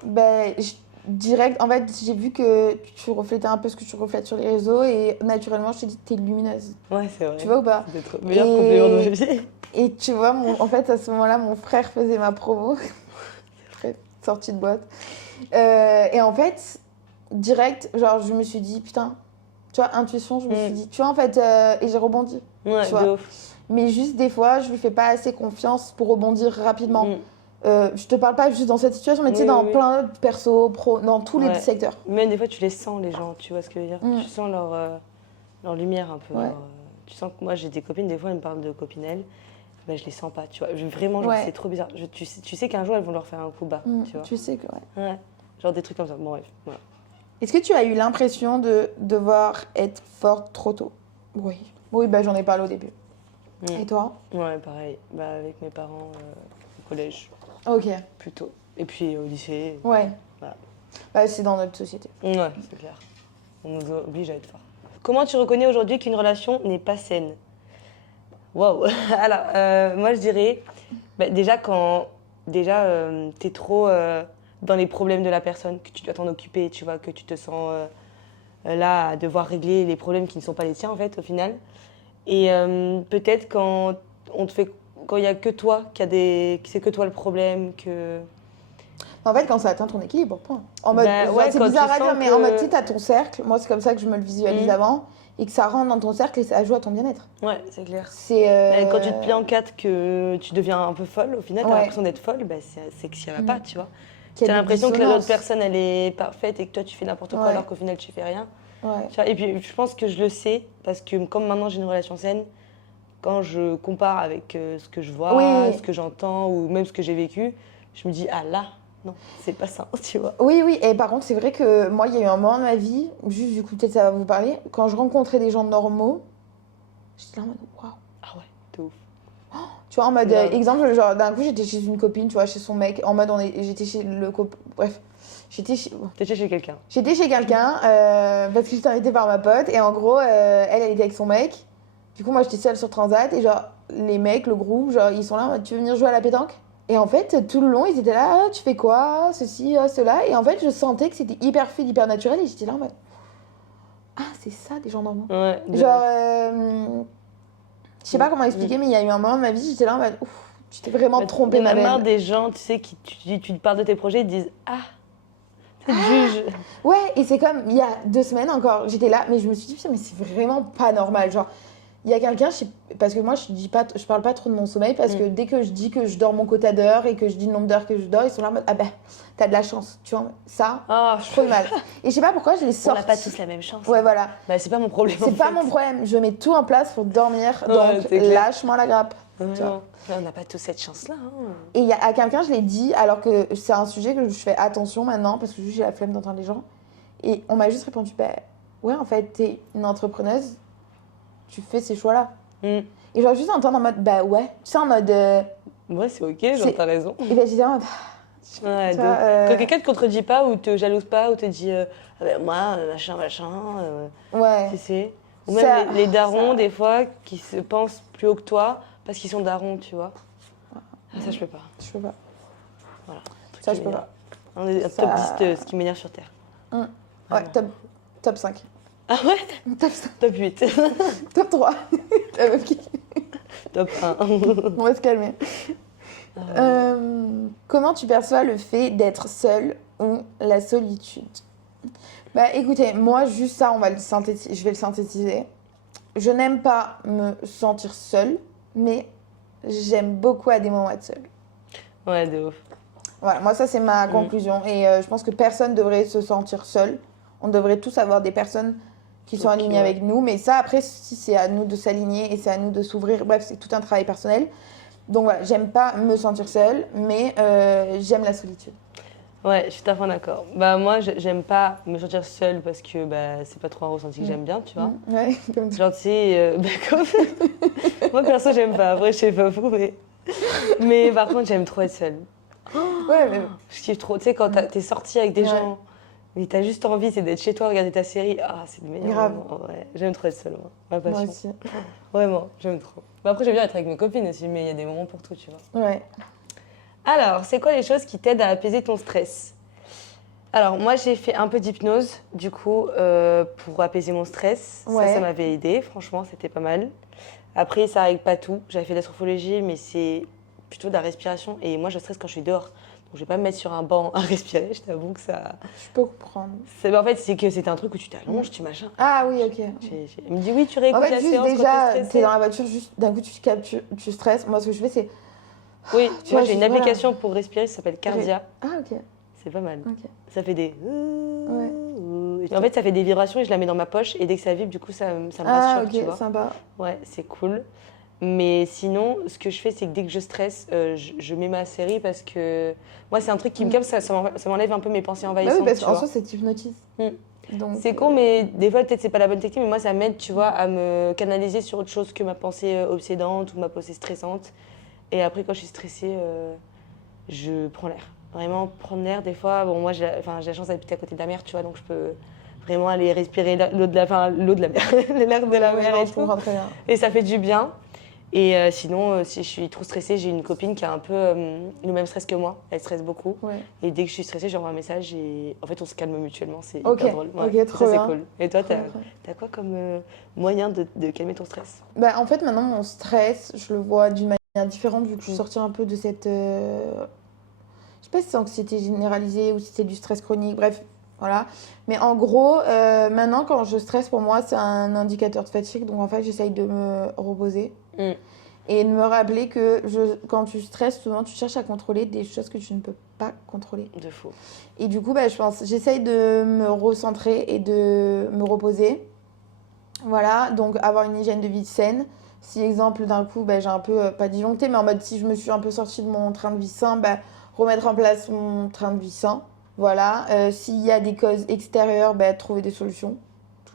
Direct, en fait, j'ai vu que tu reflétais un peu ce que tu reflètes sur les réseaux et naturellement, je t'ai dit, t'es lumineuse. Ouais, c'est vrai. Tu vois ou pas? C'était le meilleur complément de ma vie. Et tu vois, en fait, à ce moment-là, mon frère faisait ma promo. Sortie de boîte. Et en fait, direct, genre, je me suis dit, putain, tu vois, intuition, je me suis dit, tu vois, en fait, et j'ai rebondi. Ouais, tu vois. Mais juste des fois, je lui fais pas assez confiance pour rebondir rapidement. Je te parle pas juste dans cette situation, mais tu sais, dans plein d'autres perso, pro, dans tous les secteurs. Même des fois, tu les sens, les gens, tu vois ce que je veux dire. Tu sens leur lumière un peu. Ouais. Genre, tu sens que moi, j'ai des copines, des fois, elles me parlent de copinelles. Ben, je les sens pas, tu vois. Vraiment, genre, c'est trop bizarre. Tu sais qu'un jour, elles vont leur faire un coup bas, tu vois. Tu sais que, ouais. Genre des trucs comme ça. Bon, bref. Voilà. Est-ce que tu as eu l'impression de devoir être forte trop tôt? Oui. Oui, j'en ai parlé au début. Et toi? Ouais, pareil. Avec mes parents au collège. Ok. Plutôt. Et puis au lycée. Ouais. Voilà. C'est dans notre société. Ouais, c'est clair. On nous oblige à être fort. Comment tu reconnais aujourd'hui qu'une relation n'est pas saine? Waouh. Alors, moi je dirais, déjà, quand t'es trop dans les problèmes de la personne, que tu dois t'en occuper, tu vois, que tu te sens là à devoir régler les problèmes qui ne sont pas les tiens, en fait, au final. Et peut-être quand il n'y a que toi c'est que toi le problème, que... En fait, quand ça atteint ton équilibre, point. En mode, c'est quand bizarre tu à dire, sens mais en mode, tu sais, t'as ton cercle. Moi, c'est comme ça que je me le visualise avant. Et que ça rentre dans ton cercle et ça joue à ton bien-être. Ouais, c'est clair. C'est. Quand tu te plies en quatre, que tu deviens un peu folle, au final, t'as l'impression d'être folle, c'est que ça va pas, tu vois. T'as l'impression que l'autre personne, elle est parfaite et que toi, tu fais n'importe quoi alors qu'au final, tu fais rien. Ouais. Tu vois, et puis, je pense que je le sais, parce que comme maintenant, j'ai une relation saine, quand je compare avec ce que je vois, ce que j'entends ou même ce que j'ai vécu, je me dis, ah là, non, c'est pas ça, tu vois. Oui, et par contre, c'est vrai que moi, il y a eu un moment de ma vie, juste du coup, peut-être ça va vous parler, quand je rencontrais des gens normaux, j'étais là en mode, waouh. Ah ouais, de ouf. Tu vois, en mode, exemple, genre, d'un coup, j'étais chez une copine, tu vois, chez son mec, en mode, j'étais chez le copain, bref. T'étais chez quelqu'un. J'étais chez quelqu'un, parce que j'étais invitée par ma pote, et en gros, elle était avec son mec. Du coup, moi, j'étais seule sur Transat, et genre, les mecs, le groupe, genre, ils sont là, en mode, tu veux venir jouer à la pétanque? Et en fait, tout le long, ils étaient là, ah, tu fais quoi? Ceci, cela. Et en fait, je sentais que c'était hyper fluide, hyper naturel, et j'étais là en mode, ah, c'est ça, des gens normaux. Ouais, genre, je sais pas comment expliquer, mais il y a eu un moment de ma vie, j'étais là en mode, ouf, tu t'es vraiment trompée, ma belle. Il y en a marre des gens, tu sais, tu parles de tes projets, ils te disent, ah, tu te juges. Ouais, et c'est comme, il y a 2 semaines encore, j'étais là, mais je me suis dit, putain, mais c'est vraiment pas normal. Genre, il y a quelqu'un, parce que moi, je parle pas trop de mon sommeil, parce que dès que je dis que je dors mon quota d'heures et que je dis le nombre d'heures que je dors, ils sont là en mode, ah ben, t'as de la chance, tu vois, ça, trop mal. Et je sais pas pourquoi je les sors. On n'a pas tous la même chance. Ouais, voilà. Bah, c'est pas mon problème. C'est pas mon problème, je mets tout en place pour dormir, donc lâche-moi la grappe. Tu vois. On n'a pas tous cette chance-là. Hein. Et à quelqu'un, je l'ai dit, alors que c'est un sujet que je fais attention maintenant, parce que j'ai la flemme d'entendre les gens. Et on m'a juste répondu, bah ouais, en fait, t'es une entrepreneuse, tu fais ces choix-là. Et genre, juste entendre en mode, bah ouais, tu sais, en mode. Ouais, c'est ok, genre, t'as raison. Et ben, j'étais en mode. Ouais, quand quelqu'un te contredit pas ou te jalouse pas ou te dit, ah ben, moi, machin, ouais. Tu sais. Ou même les darons, des fois, qui se pensent plus haut que toi parce qu'ils sont darons, tu vois. Ça, je peux pas. Je peux pas. Voilà. Ça, je peux pas. On est top 10 ce qui m'énerve sur Terre. Ouais, top 5. Ah ouais? Top 5. Top 8. Top 3. Top 1. On va se calmer. Comment tu perçois le fait d'être seule ou la solitude? Bah écoutez, moi juste ça, je vais le synthétiser. Je n'aime pas me sentir seule, mais j'aime beaucoup à des moments être seule. Ouais, de ouf. Voilà, moi ça c'est ma conclusion. Et je pense que personne devrait se sentir seul. On devrait tous avoir des personnes qui sont alignées avec nous. Mais ça après, si c'est à nous de s'aligner et c'est à nous de s'ouvrir, bref, c'est tout un travail personnel. Donc voilà, j'aime pas me sentir seule, mais j'aime la solitude. Ouais, je suis tout à fait d'accord. Bah moi, j'aime pas me sentir seule parce que bah, c'est pas trop un ressenti que j'aime bien, tu vois. Ouais, comme ça. Genre, tu sais, moi perso, j'aime pas. Après, je sais pas vous, mais par contre, j'aime trop être seule. Ouais, mais... Je kiffe trop. Tu sais, quand t'es sortie avec des gens, mais t'as juste envie, c'est d'être chez toi, regarder ta série. Ah, c'est le meilleur. Grave. Moment. Ouais, j'aime trop être seule, moi. Ma passion. Moi aussi. Vraiment, j'aime trop. Bah, après, j'aime bien être avec mes copines aussi, mais il y a des moments pour tout, tu vois. Ouais. Alors, c'est quoi les choses qui t'aident à apaiser ton stress? Alors, moi, j'ai fait un peu d'hypnose, du coup, pour apaiser mon stress. Ouais. Ça m'avait aidé, franchement, c'était pas mal. Après, ça règle pas tout. J'avais fait de la sophrologie, mais c'est plutôt de la respiration. Et moi, je stresse quand je suis dehors. Donc, je vais pas me mettre sur un banc à respirer, je t'avoue que ça... Je peux comprendre. En fait, c'est que c'était un truc où tu t'allonges, tu machin. Ah oui, ok. Elle me dit, oui, tu réécoutes la séance déjà, quand t'es stressée. t'es dans la voiture, juste d'un coup, tu stresses. Moi, ce que je fais, c'est... Oui, tu moi, vois, j'ai une application pour respirer, ça s'appelle Cardia. Ah, ok. C'est pas mal. Ok. Ça fait des... Ouais. Et en fait, ça fait des vibrations et je la mets dans ma poche. Et dès que ça vibre, du coup, ça me rassure, tu vois. Ah, ok, sympa. Ouais, c'est cool. Mais sinon, ce que je fais, c'est que dès que je stresse, je mets ma série parce que moi, c'est un truc qui me calme, ça m'enlève un peu mes pensées envahissantes. Bah oui, parce qu'en soi, c'est t'hypnotise. C'est con, mais des fois, peut-être c'est pas la bonne technique, mais moi, ça m'aide, tu vois, à me canaliser sur autre chose que ma pensée obsédante ou ma pensée stressante. Et après, quand je suis stressée, je prends l'air. Vraiment, prendre l'air, des fois, bon, moi, j'ai la chance d'habiter à côté de la mer, tu vois, donc je peux vraiment aller respirer l'eau de la mer, l'air de la mer et tout. Très bien. Et ça fait du bien. Et sinon, si je suis trop stressée, j'ai une copine qui a un peu le même stress que moi. Elle stresse beaucoup. Ouais. Et dès que je suis stressée, j'envoie un message et en fait, on se calme mutuellement. C'est Ok, hyper drôle. ok, trop ça, c'est bien. cool. Et toi, Trop t'as bien. quoi comme moyen de calmer ton stress? Bah, en fait, maintenant, mon stress, je le vois d'une manière différente vu que je suis sortie un peu de cette. Je sais pas si c'est anxiété généralisée ou si c'est du stress chronique, bref, voilà. Mais en gros, maintenant, quand je stresse, pour moi, c'est un indicateur de fatigue. Donc, en fait, j'essaye de me reposer Mm. et de me rappeler que quand tu stresses, souvent, tu cherches à contrôler des choses que tu ne peux pas contrôler. De fou. Et du coup, bah, j'essaye de me recentrer et de me reposer. Voilà, donc avoir une hygiène de vie saine. Si, exemple, d'un coup, bah, j'ai un peu, pas disjoncté, mais en mode si je me suis un peu sortie de mon train de vie sain, bah, remettre en place mon train de vie sain. Voilà, s'il y a des causes extérieures, bah, trouver des solutions.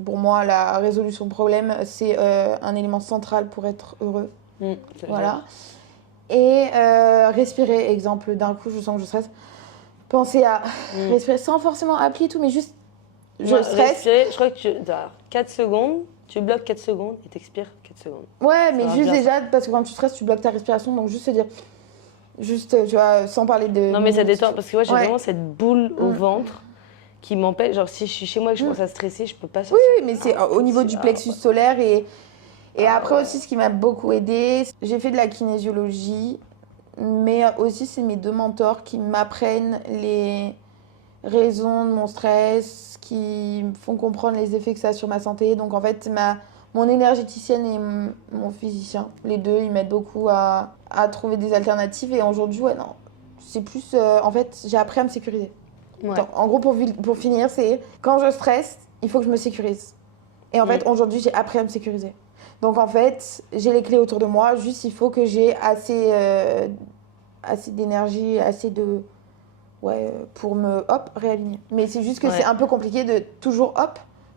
Pour moi, la résolution de problème, c'est un élément central pour être heureux. Voilà. Et respirer, exemple, d'un coup, je sens que je stresse. Penser à respirer sans forcément appliquer tout, mais juste je stresse. Respirer, je crois que tu as 4 secondes, tu bloques 4 secondes et t'expires 4 secondes. Ouais, mais marche juste bien, déjà, parce que quand tu stresses, tu bloques ta respiration, donc juste se dire, juste, tu vois, sans parler de. Non, mais ça détend, parce que moi j'ai Ouais. vraiment cette boule au ventre qui m'empêche. Genre, si je suis chez moi et que je commence à stresser, je peux pas sortir. Oui, mais c'est au niveau du plexus solaire et après aussi, ce qui m'a beaucoup aidé, j'ai fait de la kinésiologie, mais aussi, c'est mes deux mentors qui m'apprennent les raisons de mon stress, qui me font comprendre les effets que ça a sur ma santé. Donc, en fait, mon énergéticienne et mon physicien, les deux, ils m'aident beaucoup à trouver des alternatives. Et aujourd'hui, ouais, non, c'est plus. En fait, j'ai appris à me sécuriser. Ouais. Attends, en gros, pour finir, c'est quand je stresse, il faut que je me sécurise. Et en fait, aujourd'hui, j'ai appris à me sécuriser. Donc, en fait, j'ai les clés autour de moi. Juste, il faut que j'ai assez d'énergie, assez de. Ouais, pour me, réaligner. Mais c'est juste que c'est un peu compliqué de toujours,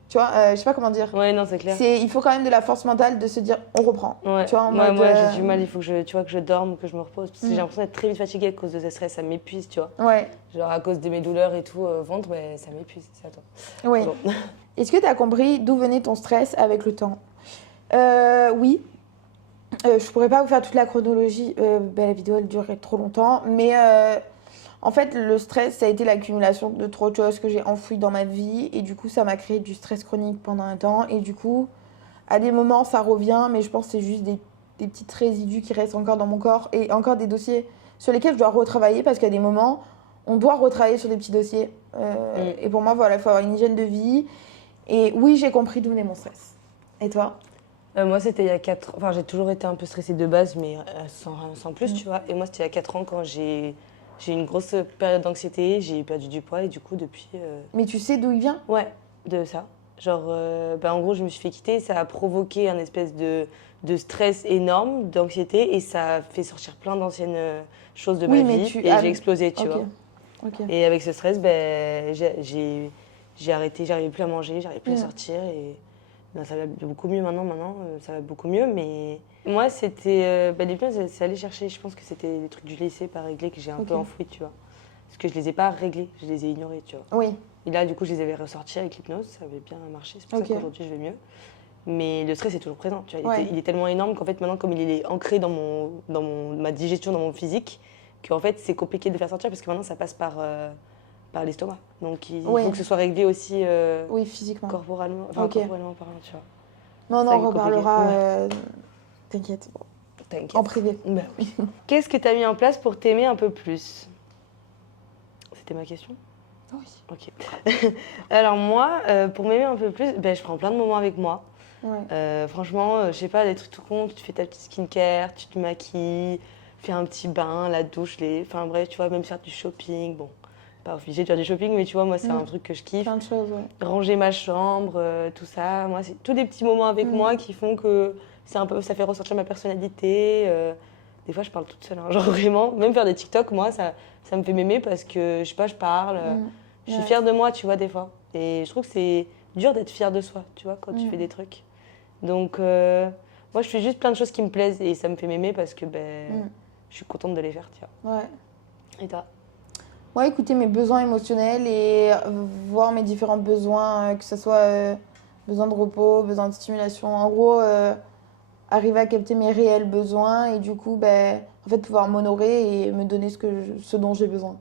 tu vois, je sais pas comment dire. Ouais, non, c'est clair. Il faut quand même de la force mentale de se dire, on reprend. Ouais, Tu vois, moi j'ai du mal, il faut que je dorme, que je me repose. Parce que j'ai l'impression d'être très vite fatiguée à cause de ce stress, ça m'épuise, tu vois. Ouais. Genre à cause de mes douleurs et tout, ventre, mais ça m'épuise, c'est à toi. Oui. Est-ce que tu as compris d'où venait ton stress avec le temps? Oui. Je pourrais pas vous faire toute la chronologie, la vidéo elle durerait trop longtemps, mais en fait le stress ça a été l'accumulation de trop de choses que j'ai enfouies dans ma vie et du coup ça m'a créé du stress chronique pendant un temps et du coup à des moments ça revient mais je pense que c'est juste des petites résidus qui restent encore dans mon corps et encore des dossiers sur lesquels je dois retravailler parce qu'à des moments on doit retravailler sur des petits dossiers et pour moi voilà il faut avoir une hygiène de vie et oui j'ai compris d'où venait mon stress. Et toi? Moi, c'était il y a 4 ans. Enfin, j'ai toujours été un peu stressée de base, mais sans plus, tu vois. Et moi, c'était il y a 4 ans quand j'ai une grosse période d'anxiété, j'ai perdu du poids et du coup, depuis. Mais tu sais d'où il vient? Ouais, de ça. Genre, en gros, je me suis fait quitter, ça a provoqué un espèce de stress énorme, d'anxiété, et ça a fait sortir plein d'anciennes choses de ma vie. Et j'ai explosé, tu vois. Okay. Et avec ce stress, j'ai arrêté, j'arrivais plus à manger, j'arrivais plus à sortir. Et ça va beaucoup mieux maintenant, ça va beaucoup mieux. Mais moi, c'était. Les plans, c'est aller chercher, je pense que c'était des trucs du lycée pas réglés que j'ai un peu enfouis, tu vois. Parce que je les ai pas réglés, je les ai ignorés, tu vois. Oui. Et là, du coup, je les avais ressortis avec l'hypnose, ça avait bien marché, c'est pour ça qu'aujourd'hui, je vais mieux. Mais le stress est toujours présent, tu vois. Il est tellement énorme qu'en fait, maintenant, comme il est ancré dans ma digestion, dans mon physique, qu'en fait, c'est compliqué de le faire sortir parce que maintenant, ça passe par l'estomac. Donc, il faut que ce soit réglé aussi physiquement. Corporellement parlant, tu vois. Non, on reparlera. T'inquiète. En privé. Bah, oui. Qu'est-ce que tu as mis en place pour t'aimer un peu plus? C'était ma question? Oui. Ok. Alors moi, pour m'aimer un peu plus, je prends plein de moments avec moi. Ouais. Franchement, je sais pas, des trucs tout con, tu te fais ta petite skincare, tu te maquilles, fais un petit bain, la douche, enfin bref, tu vois, même faire du shopping. Bon, pas obligé de faire du shopping, mais tu vois, moi, c'est un truc que je kiffe. Plein de choses, ouais. Ranger ma chambre, tout ça. Moi, c'est tous des petits moments avec moi qui font que ça fait ressortir ma personnalité. Des fois, je parle toute seule, hein, genre vraiment. Même faire des TikTok, moi, ça me fait m'aimer parce que, je sais pas, je parle. Je suis fière de moi, tu vois, des fois. Et je trouve que c'est dur d'être fière de soi, tu vois, quand tu fais des trucs. Donc, moi, je fais juste plein de choses qui me plaisent et ça me fait m'aimer parce que je suis contente de les faire, tu vois. Ouais. Et toi? Moi, écouter mes besoins émotionnels et voir mes différents besoins, que ce soit besoin de repos, besoin de stimulation. En gros, arriver à capter mes réels besoins et du coup, ben, en fait, pouvoir m'honorer et me donner ce dont j'ai besoin.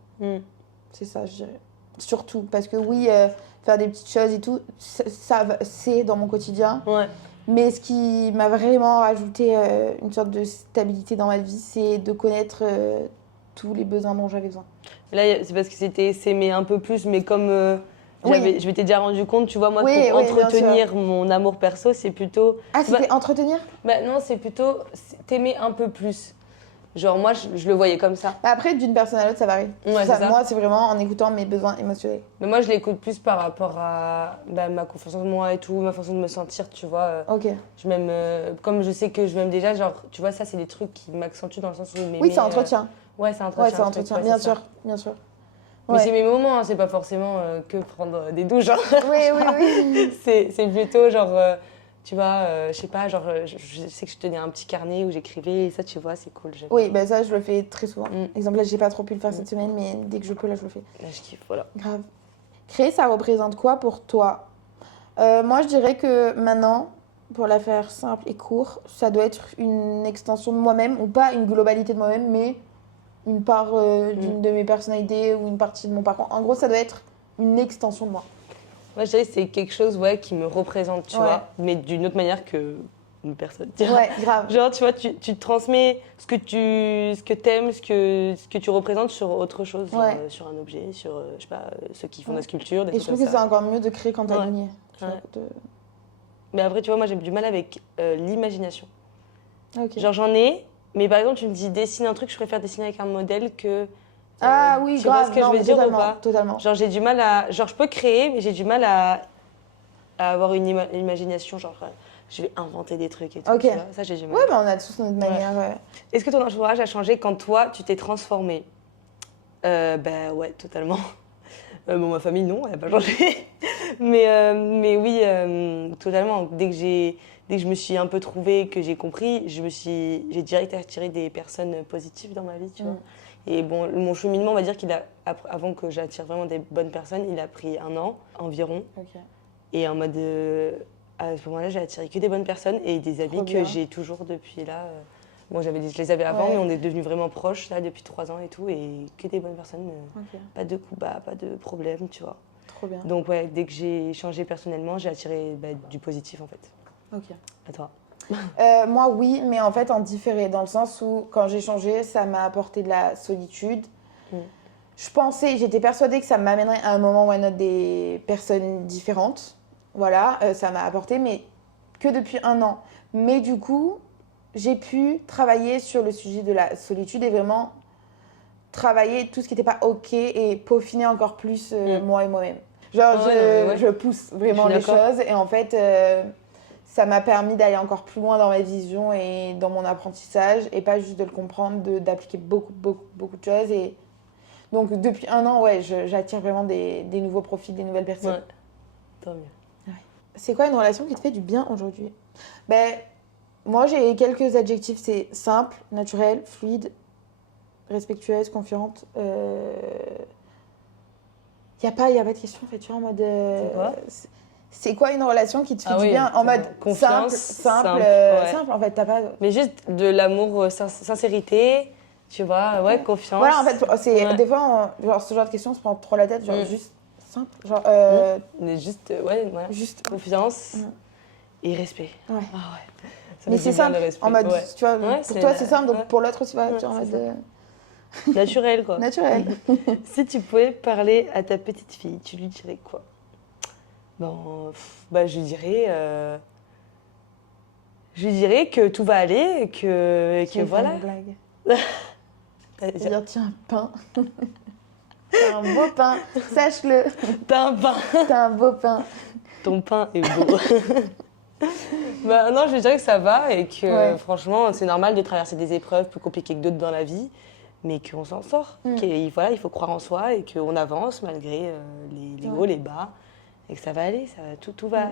C'est ça, je dirais. Surtout, parce que oui, faire des petites choses et tout, c'est dans mon quotidien. Ouais. Mais ce qui m'a vraiment rajouté une sorte de stabilité dans ma vie, c'est de connaître tous les besoins dont j'avais besoin. Là, c'est parce que c'était s'aimer un peu plus, mais comme Oui. je m'étais déjà rendu compte, tu vois, moi, Oui, pour oui, bien entretenir mon amour perso, c'est plutôt... Ah, c'était entretenir? Bah non, c'est plutôt t'aimer un peu plus. Genre, moi, je le voyais comme ça. Bah après, d'une personne à l'autre, ça varie. Ouais, c'est ça. Moi, c'est vraiment en écoutant mes besoins émotionnels. Mais moi, je l'écoute plus par rapport à ma confiance en moi et tout, ma façon de me sentir, tu vois. Ok. Je m'aime, comme je sais que je m'aime déjà, genre, tu vois, ça, c'est des trucs qui m'accentuent dans le sens où m'aimer. Oui, ça entretient. Ouais, ça entretient. Ouais, ça entretient, bien sûr, bien sûr. Mais c'est mes moments, hein, c'est pas forcément que prendre des douches. Hein. Oui, oui, oui. c'est plutôt genre, tu vois, je sais pas, genre, je sais que je tenais un petit carnet où j'écrivais et ça, tu vois, c'est cool. Oui, ben ça, je le fais très souvent. Exemple, là, j'ai pas trop pu le faire cette semaine, mais dès que je peux, là, je le fais. Là, je kiffe, voilà. Grave. Créer, ça représente quoi pour toi? Moi, je dirais que maintenant, pour la faire simple et court, ça doit être une extension de moi-même, ou pas une globalité de moi-même, mais une part d'une de mes personnalités ou une partie de mon parcours. En gros, ça doit être une extension de moi. Moi, je dirais que c'est quelque chose qui me représente, tu vois, mais d'une autre manière que une personne. Ouais, grave. Genre, tu vois, tu te transmets ce que t'aimes, ce que tu représentes sur autre chose, genre, sur un objet, sur, je sais pas, ceux qui font de la sculpture, des Et trucs je trouve comme que ça. c'est encore mieux de créer quand t'es aligné. Mais après, tu vois, moi, j'ai du mal avec l'imagination. Okay. Genre, j'en ai, mais par exemple, tu me dis dessine un truc, je préfère dessiner avec un modèle que... Ah oui, tu grave, vois ce que je veux dire ou pas? Totalement. Genre, j'ai du mal à... Genre, je peux créer, mais j'ai du mal à avoir une imagination, genre... je vais inventer des trucs et tout. Okay. Tu vois, ça, j'ai du mal. Ouais, bah on a tous notre manière. Ouais. Est-ce que ton entourage a changé quand toi, tu t'es transformée? Bah ouais, totalement. Bon, ma famille, non, elle n'a pas changé. mais oui, totalement. Dès que je me suis un peu trouvée, que j'ai compris, j'ai direct attiré des personnes positives dans ma vie, tu vois. Et bon, mon cheminement, on va dire avant que j'attire vraiment des bonnes personnes, il a pris 1 an environ. Okay. Et en mode, à ce moment-là, j'ai attiré que des bonnes personnes et des amis que j'ai toujours depuis là. Moi, je les avais avant, mais on est devenus vraiment proches là depuis 3 ans et tout, et que des bonnes personnes. Pas de coups bas, pas de problème, tu vois. Trop bien. Donc ouais, dès que j'ai changé personnellement, j'ai attiré du positif en fait. Ok. À toi. Moi, oui, mais en fait en différé, dans le sens où quand j'ai changé, ça m'a apporté de la solitude. J'étais persuadée que ça m'amènerait à un moment ou à un autre des personnes différentes. Voilà, ça m'a apporté, mais que depuis 1 an. Mais du coup, j'ai pu travailler sur le sujet de la solitude et vraiment travailler tout ce qui n'était pas OK et peaufiner encore plus moi et moi-même. Genre, je pousse vraiment les choses et en fait, ça m'a permis d'aller encore plus loin dans ma vision et dans mon apprentissage et pas juste de le comprendre, d'appliquer beaucoup de choses. Et donc, depuis 1 an, ouais, j'attire vraiment des nouveaux profils, des nouvelles personnes. Ouais, tant mieux. Ouais. C'est quoi une relation qui te fait du bien aujourd'hui? Ben, moi, j'ai quelques adjectifs. C'est simple, naturel, fluide, respectueuse, confiante. Y a pas de question, en fait. Tu vois, en mode... C'est quoi? C'est quoi une relation qui te fait du bien? En mode confiance, simple, en fait. T'as pas... Mais juste de l'amour, sincérité, tu vois, confiance. Voilà, en fait, c'est des fois, genre, ce genre de questions, on se prend trop la tête, genre juste simple. Genre, mais juste, juste confiance et respect. Ouais. Ah ouais. Mais c'est simple, en mode, tu vois, pour toi c'est simple, donc pour l'autre aussi, tu vois, en mode... Naturel, quoi. Naturel. Si tu pouvais parler à ta petite fille, tu lui dirais quoi? Bon, je lui dirais que tout va aller et que voilà. Une blague. C'est-à-dire, tiens, pain. T'as un beau pain, sache-le. T'as un pain. T'as un beau pain. Ton pain est beau. Non, je dirais que ça va et que franchement, c'est normal de traverser des épreuves plus compliquées que d'autres dans la vie, mais qu'on s'en sort. Il faut croire en soi et qu'on avance malgré les hauts, les bas, et que ça va aller. Tout va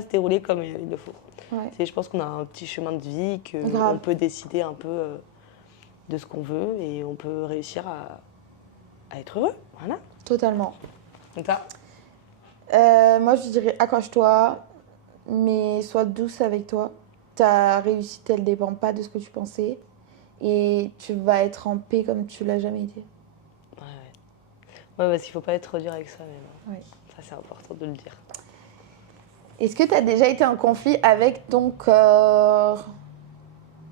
se dérouler comme il le faut. Ouais. Je pense qu'on a un petit chemin de vie, qu'on peut décider un peu de ce qu'on veut et on peut réussir à être heureux. Voilà. Totalement. Donc ça. Moi, je dirais accroche-toi, mais sois douce avec toi. ta réussite, elle dépend pas de ce que tu pensais. Et tu vas être en paix comme tu l'as jamais été. Ouais, parce qu'il faut pas être trop dur avec soi-même. Ouais. Ça, c'est important de le dire. Est-ce que tu as déjà été en conflit avec ton corps?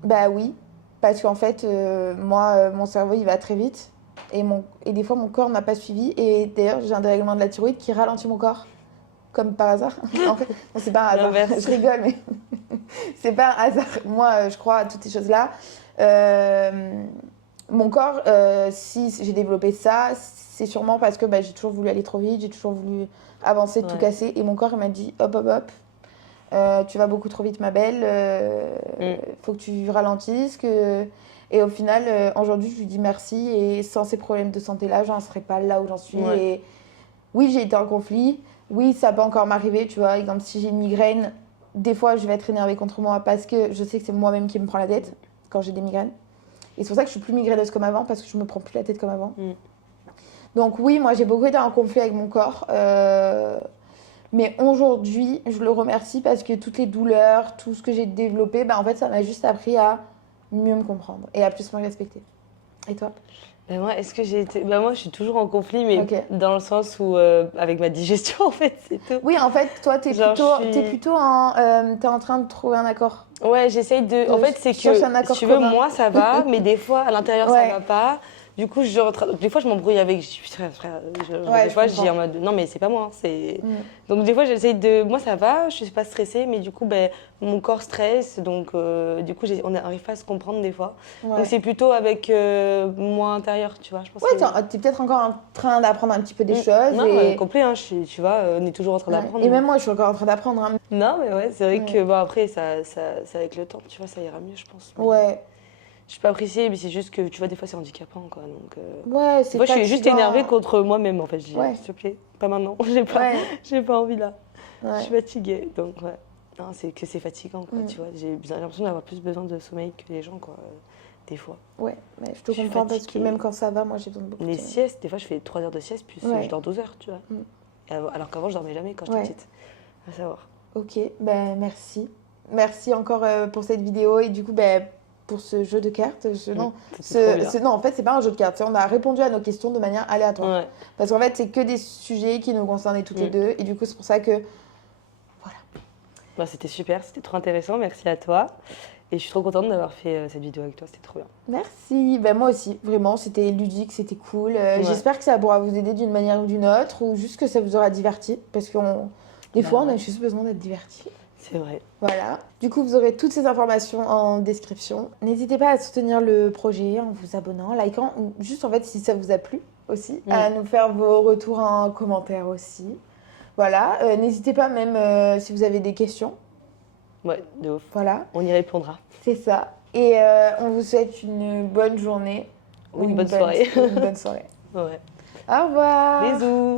Bah oui, parce qu'en fait, moi, mon cerveau, il va très vite. Et des fois, mon corps n'a pas suivi. Et d'ailleurs, j'ai un dérèglement de la thyroïde qui ralentit mon corps. Comme par hasard. En fait, non, c'est pas un hasard. L'inverse. Je rigole, mais c'est pas un hasard. Moi, je crois à toutes ces choses-là. Mon corps, si j'ai développé ça, c'est sûrement parce que j'ai toujours voulu aller trop vite, j'ai toujours voulu avancer, tout casser. Et mon corps, il m'a dit hop, hop, hop, tu vas beaucoup trop vite, ma belle, faut que tu ralentisses. Et au final, aujourd'hui, je lui dis merci. Et sans ces problèmes de santé-là, j'en serais pas là où j'en suis. Ouais. Et oui, j'ai été en conflit. Oui, ça peut encore m'arriver, tu vois. Exemple, si j'ai une migraine, des fois, je vais être énervée contre moi parce que je sais que c'est moi-même qui me prends la tête quand j'ai des migraines. Et c'est pour ça que je suis plus migraineuse comme avant, parce que je me prends plus la tête comme avant. Donc oui, moi, j'ai beaucoup été en conflit avec mon corps. Mais aujourd'hui, je le remercie parce que toutes les douleurs, tout ce que j'ai développé, en fait, ça m'a juste appris à mieux me comprendre et à plus me respecter. Et toi? Moi, est-ce que j'ai été... moi, je suis toujours en conflit, mais dans le sens où, avec ma digestion, en fait, c'est tout. Oui, en fait, toi, t'es plutôt en train de trouver un accord. Ouais, j'essaye de... En fait, c'est que, si tu veux, moi, ça va, mais des fois, à l'intérieur, ça va pas. Du coup, des fois, je m'embrouille avec... Frère, des fois, je dis en mode... Non, mais c'est pas moi, c'est... Donc, des fois, j'essaye de... Moi, ça va, je suis pas stressée, mais du coup, mon corps stresse. Donc, du coup, on n'arrive pas à se comprendre des fois. Donc, c'est plutôt avec moi intérieur, tu vois. Je pense t'es peut-être encore en train d'apprendre un petit peu des choses. Non, complet, hein, tu vois, on est toujours en train d'apprendre. Et même moi, je suis encore en train d'apprendre. Hein. Non, mais ouais, c'est vrai que après, ça, avec le temps, tu vois, ça ira mieux, je pense. Mais ouais. Je suis pas appréciée, mais c'est juste que, tu vois, des fois, c'est handicapant, quoi. Donc, ouais, c'est moi, je suis juste énervée contre moi-même, en fait. Je dis, s'il te plaît, pas maintenant. J'ai pas envie, là. Je suis fatiguée, donc, ouais. Non, c'est que c'est fatigant, quoi, tu vois. J'ai l'impression d'avoir plus besoin de sommeil que les gens, quoi, des fois. Ouais, mais je te comprends parce que même quand ça va, moi, j'ai besoin de beaucoup de sommeil. Les siestes, des fois, je fais 3 heures de sieste, puis je dors 12 heures, tu vois. Alors qu'avant, je dormais jamais quand j'étais petite. À savoir. Ok, merci. Merci encore pour cette vidéo et du coup, pour ce jeu de cartes. Non, en fait, c'est pas un jeu de cartes. On a répondu à nos questions de manière aléatoire. Ouais. Parce qu'en fait, c'est que des sujets qui nous concernaient toutes les deux. Et du coup, c'est pour ça que... Voilà. C'était super, c'était trop intéressant. Merci à toi. Et je suis trop contente d'avoir fait cette vidéo avec toi. C'était trop bien. Merci. Moi aussi, vraiment. C'était ludique, c'était cool. J'espère que ça pourra vous aider d'une manière ou d'une autre. Ou juste que ça vous aura diverti. Parce que des fois, on a juste besoin d'être diverti. C'est vrai. Voilà. Du coup, vous aurez toutes ces informations en description. N'hésitez pas à soutenir le projet en vous abonnant, en likant, ou juste en fait si ça vous a plu aussi, à nous faire vos retours en commentaire aussi. Voilà. N'hésitez pas même si vous avez des questions. Ouais, de ouf. Voilà. On y répondra. C'est ça. Et on vous souhaite une bonne journée. Ou une bonne soirée. Une bonne soirée. Ouais. Au revoir. Bisous.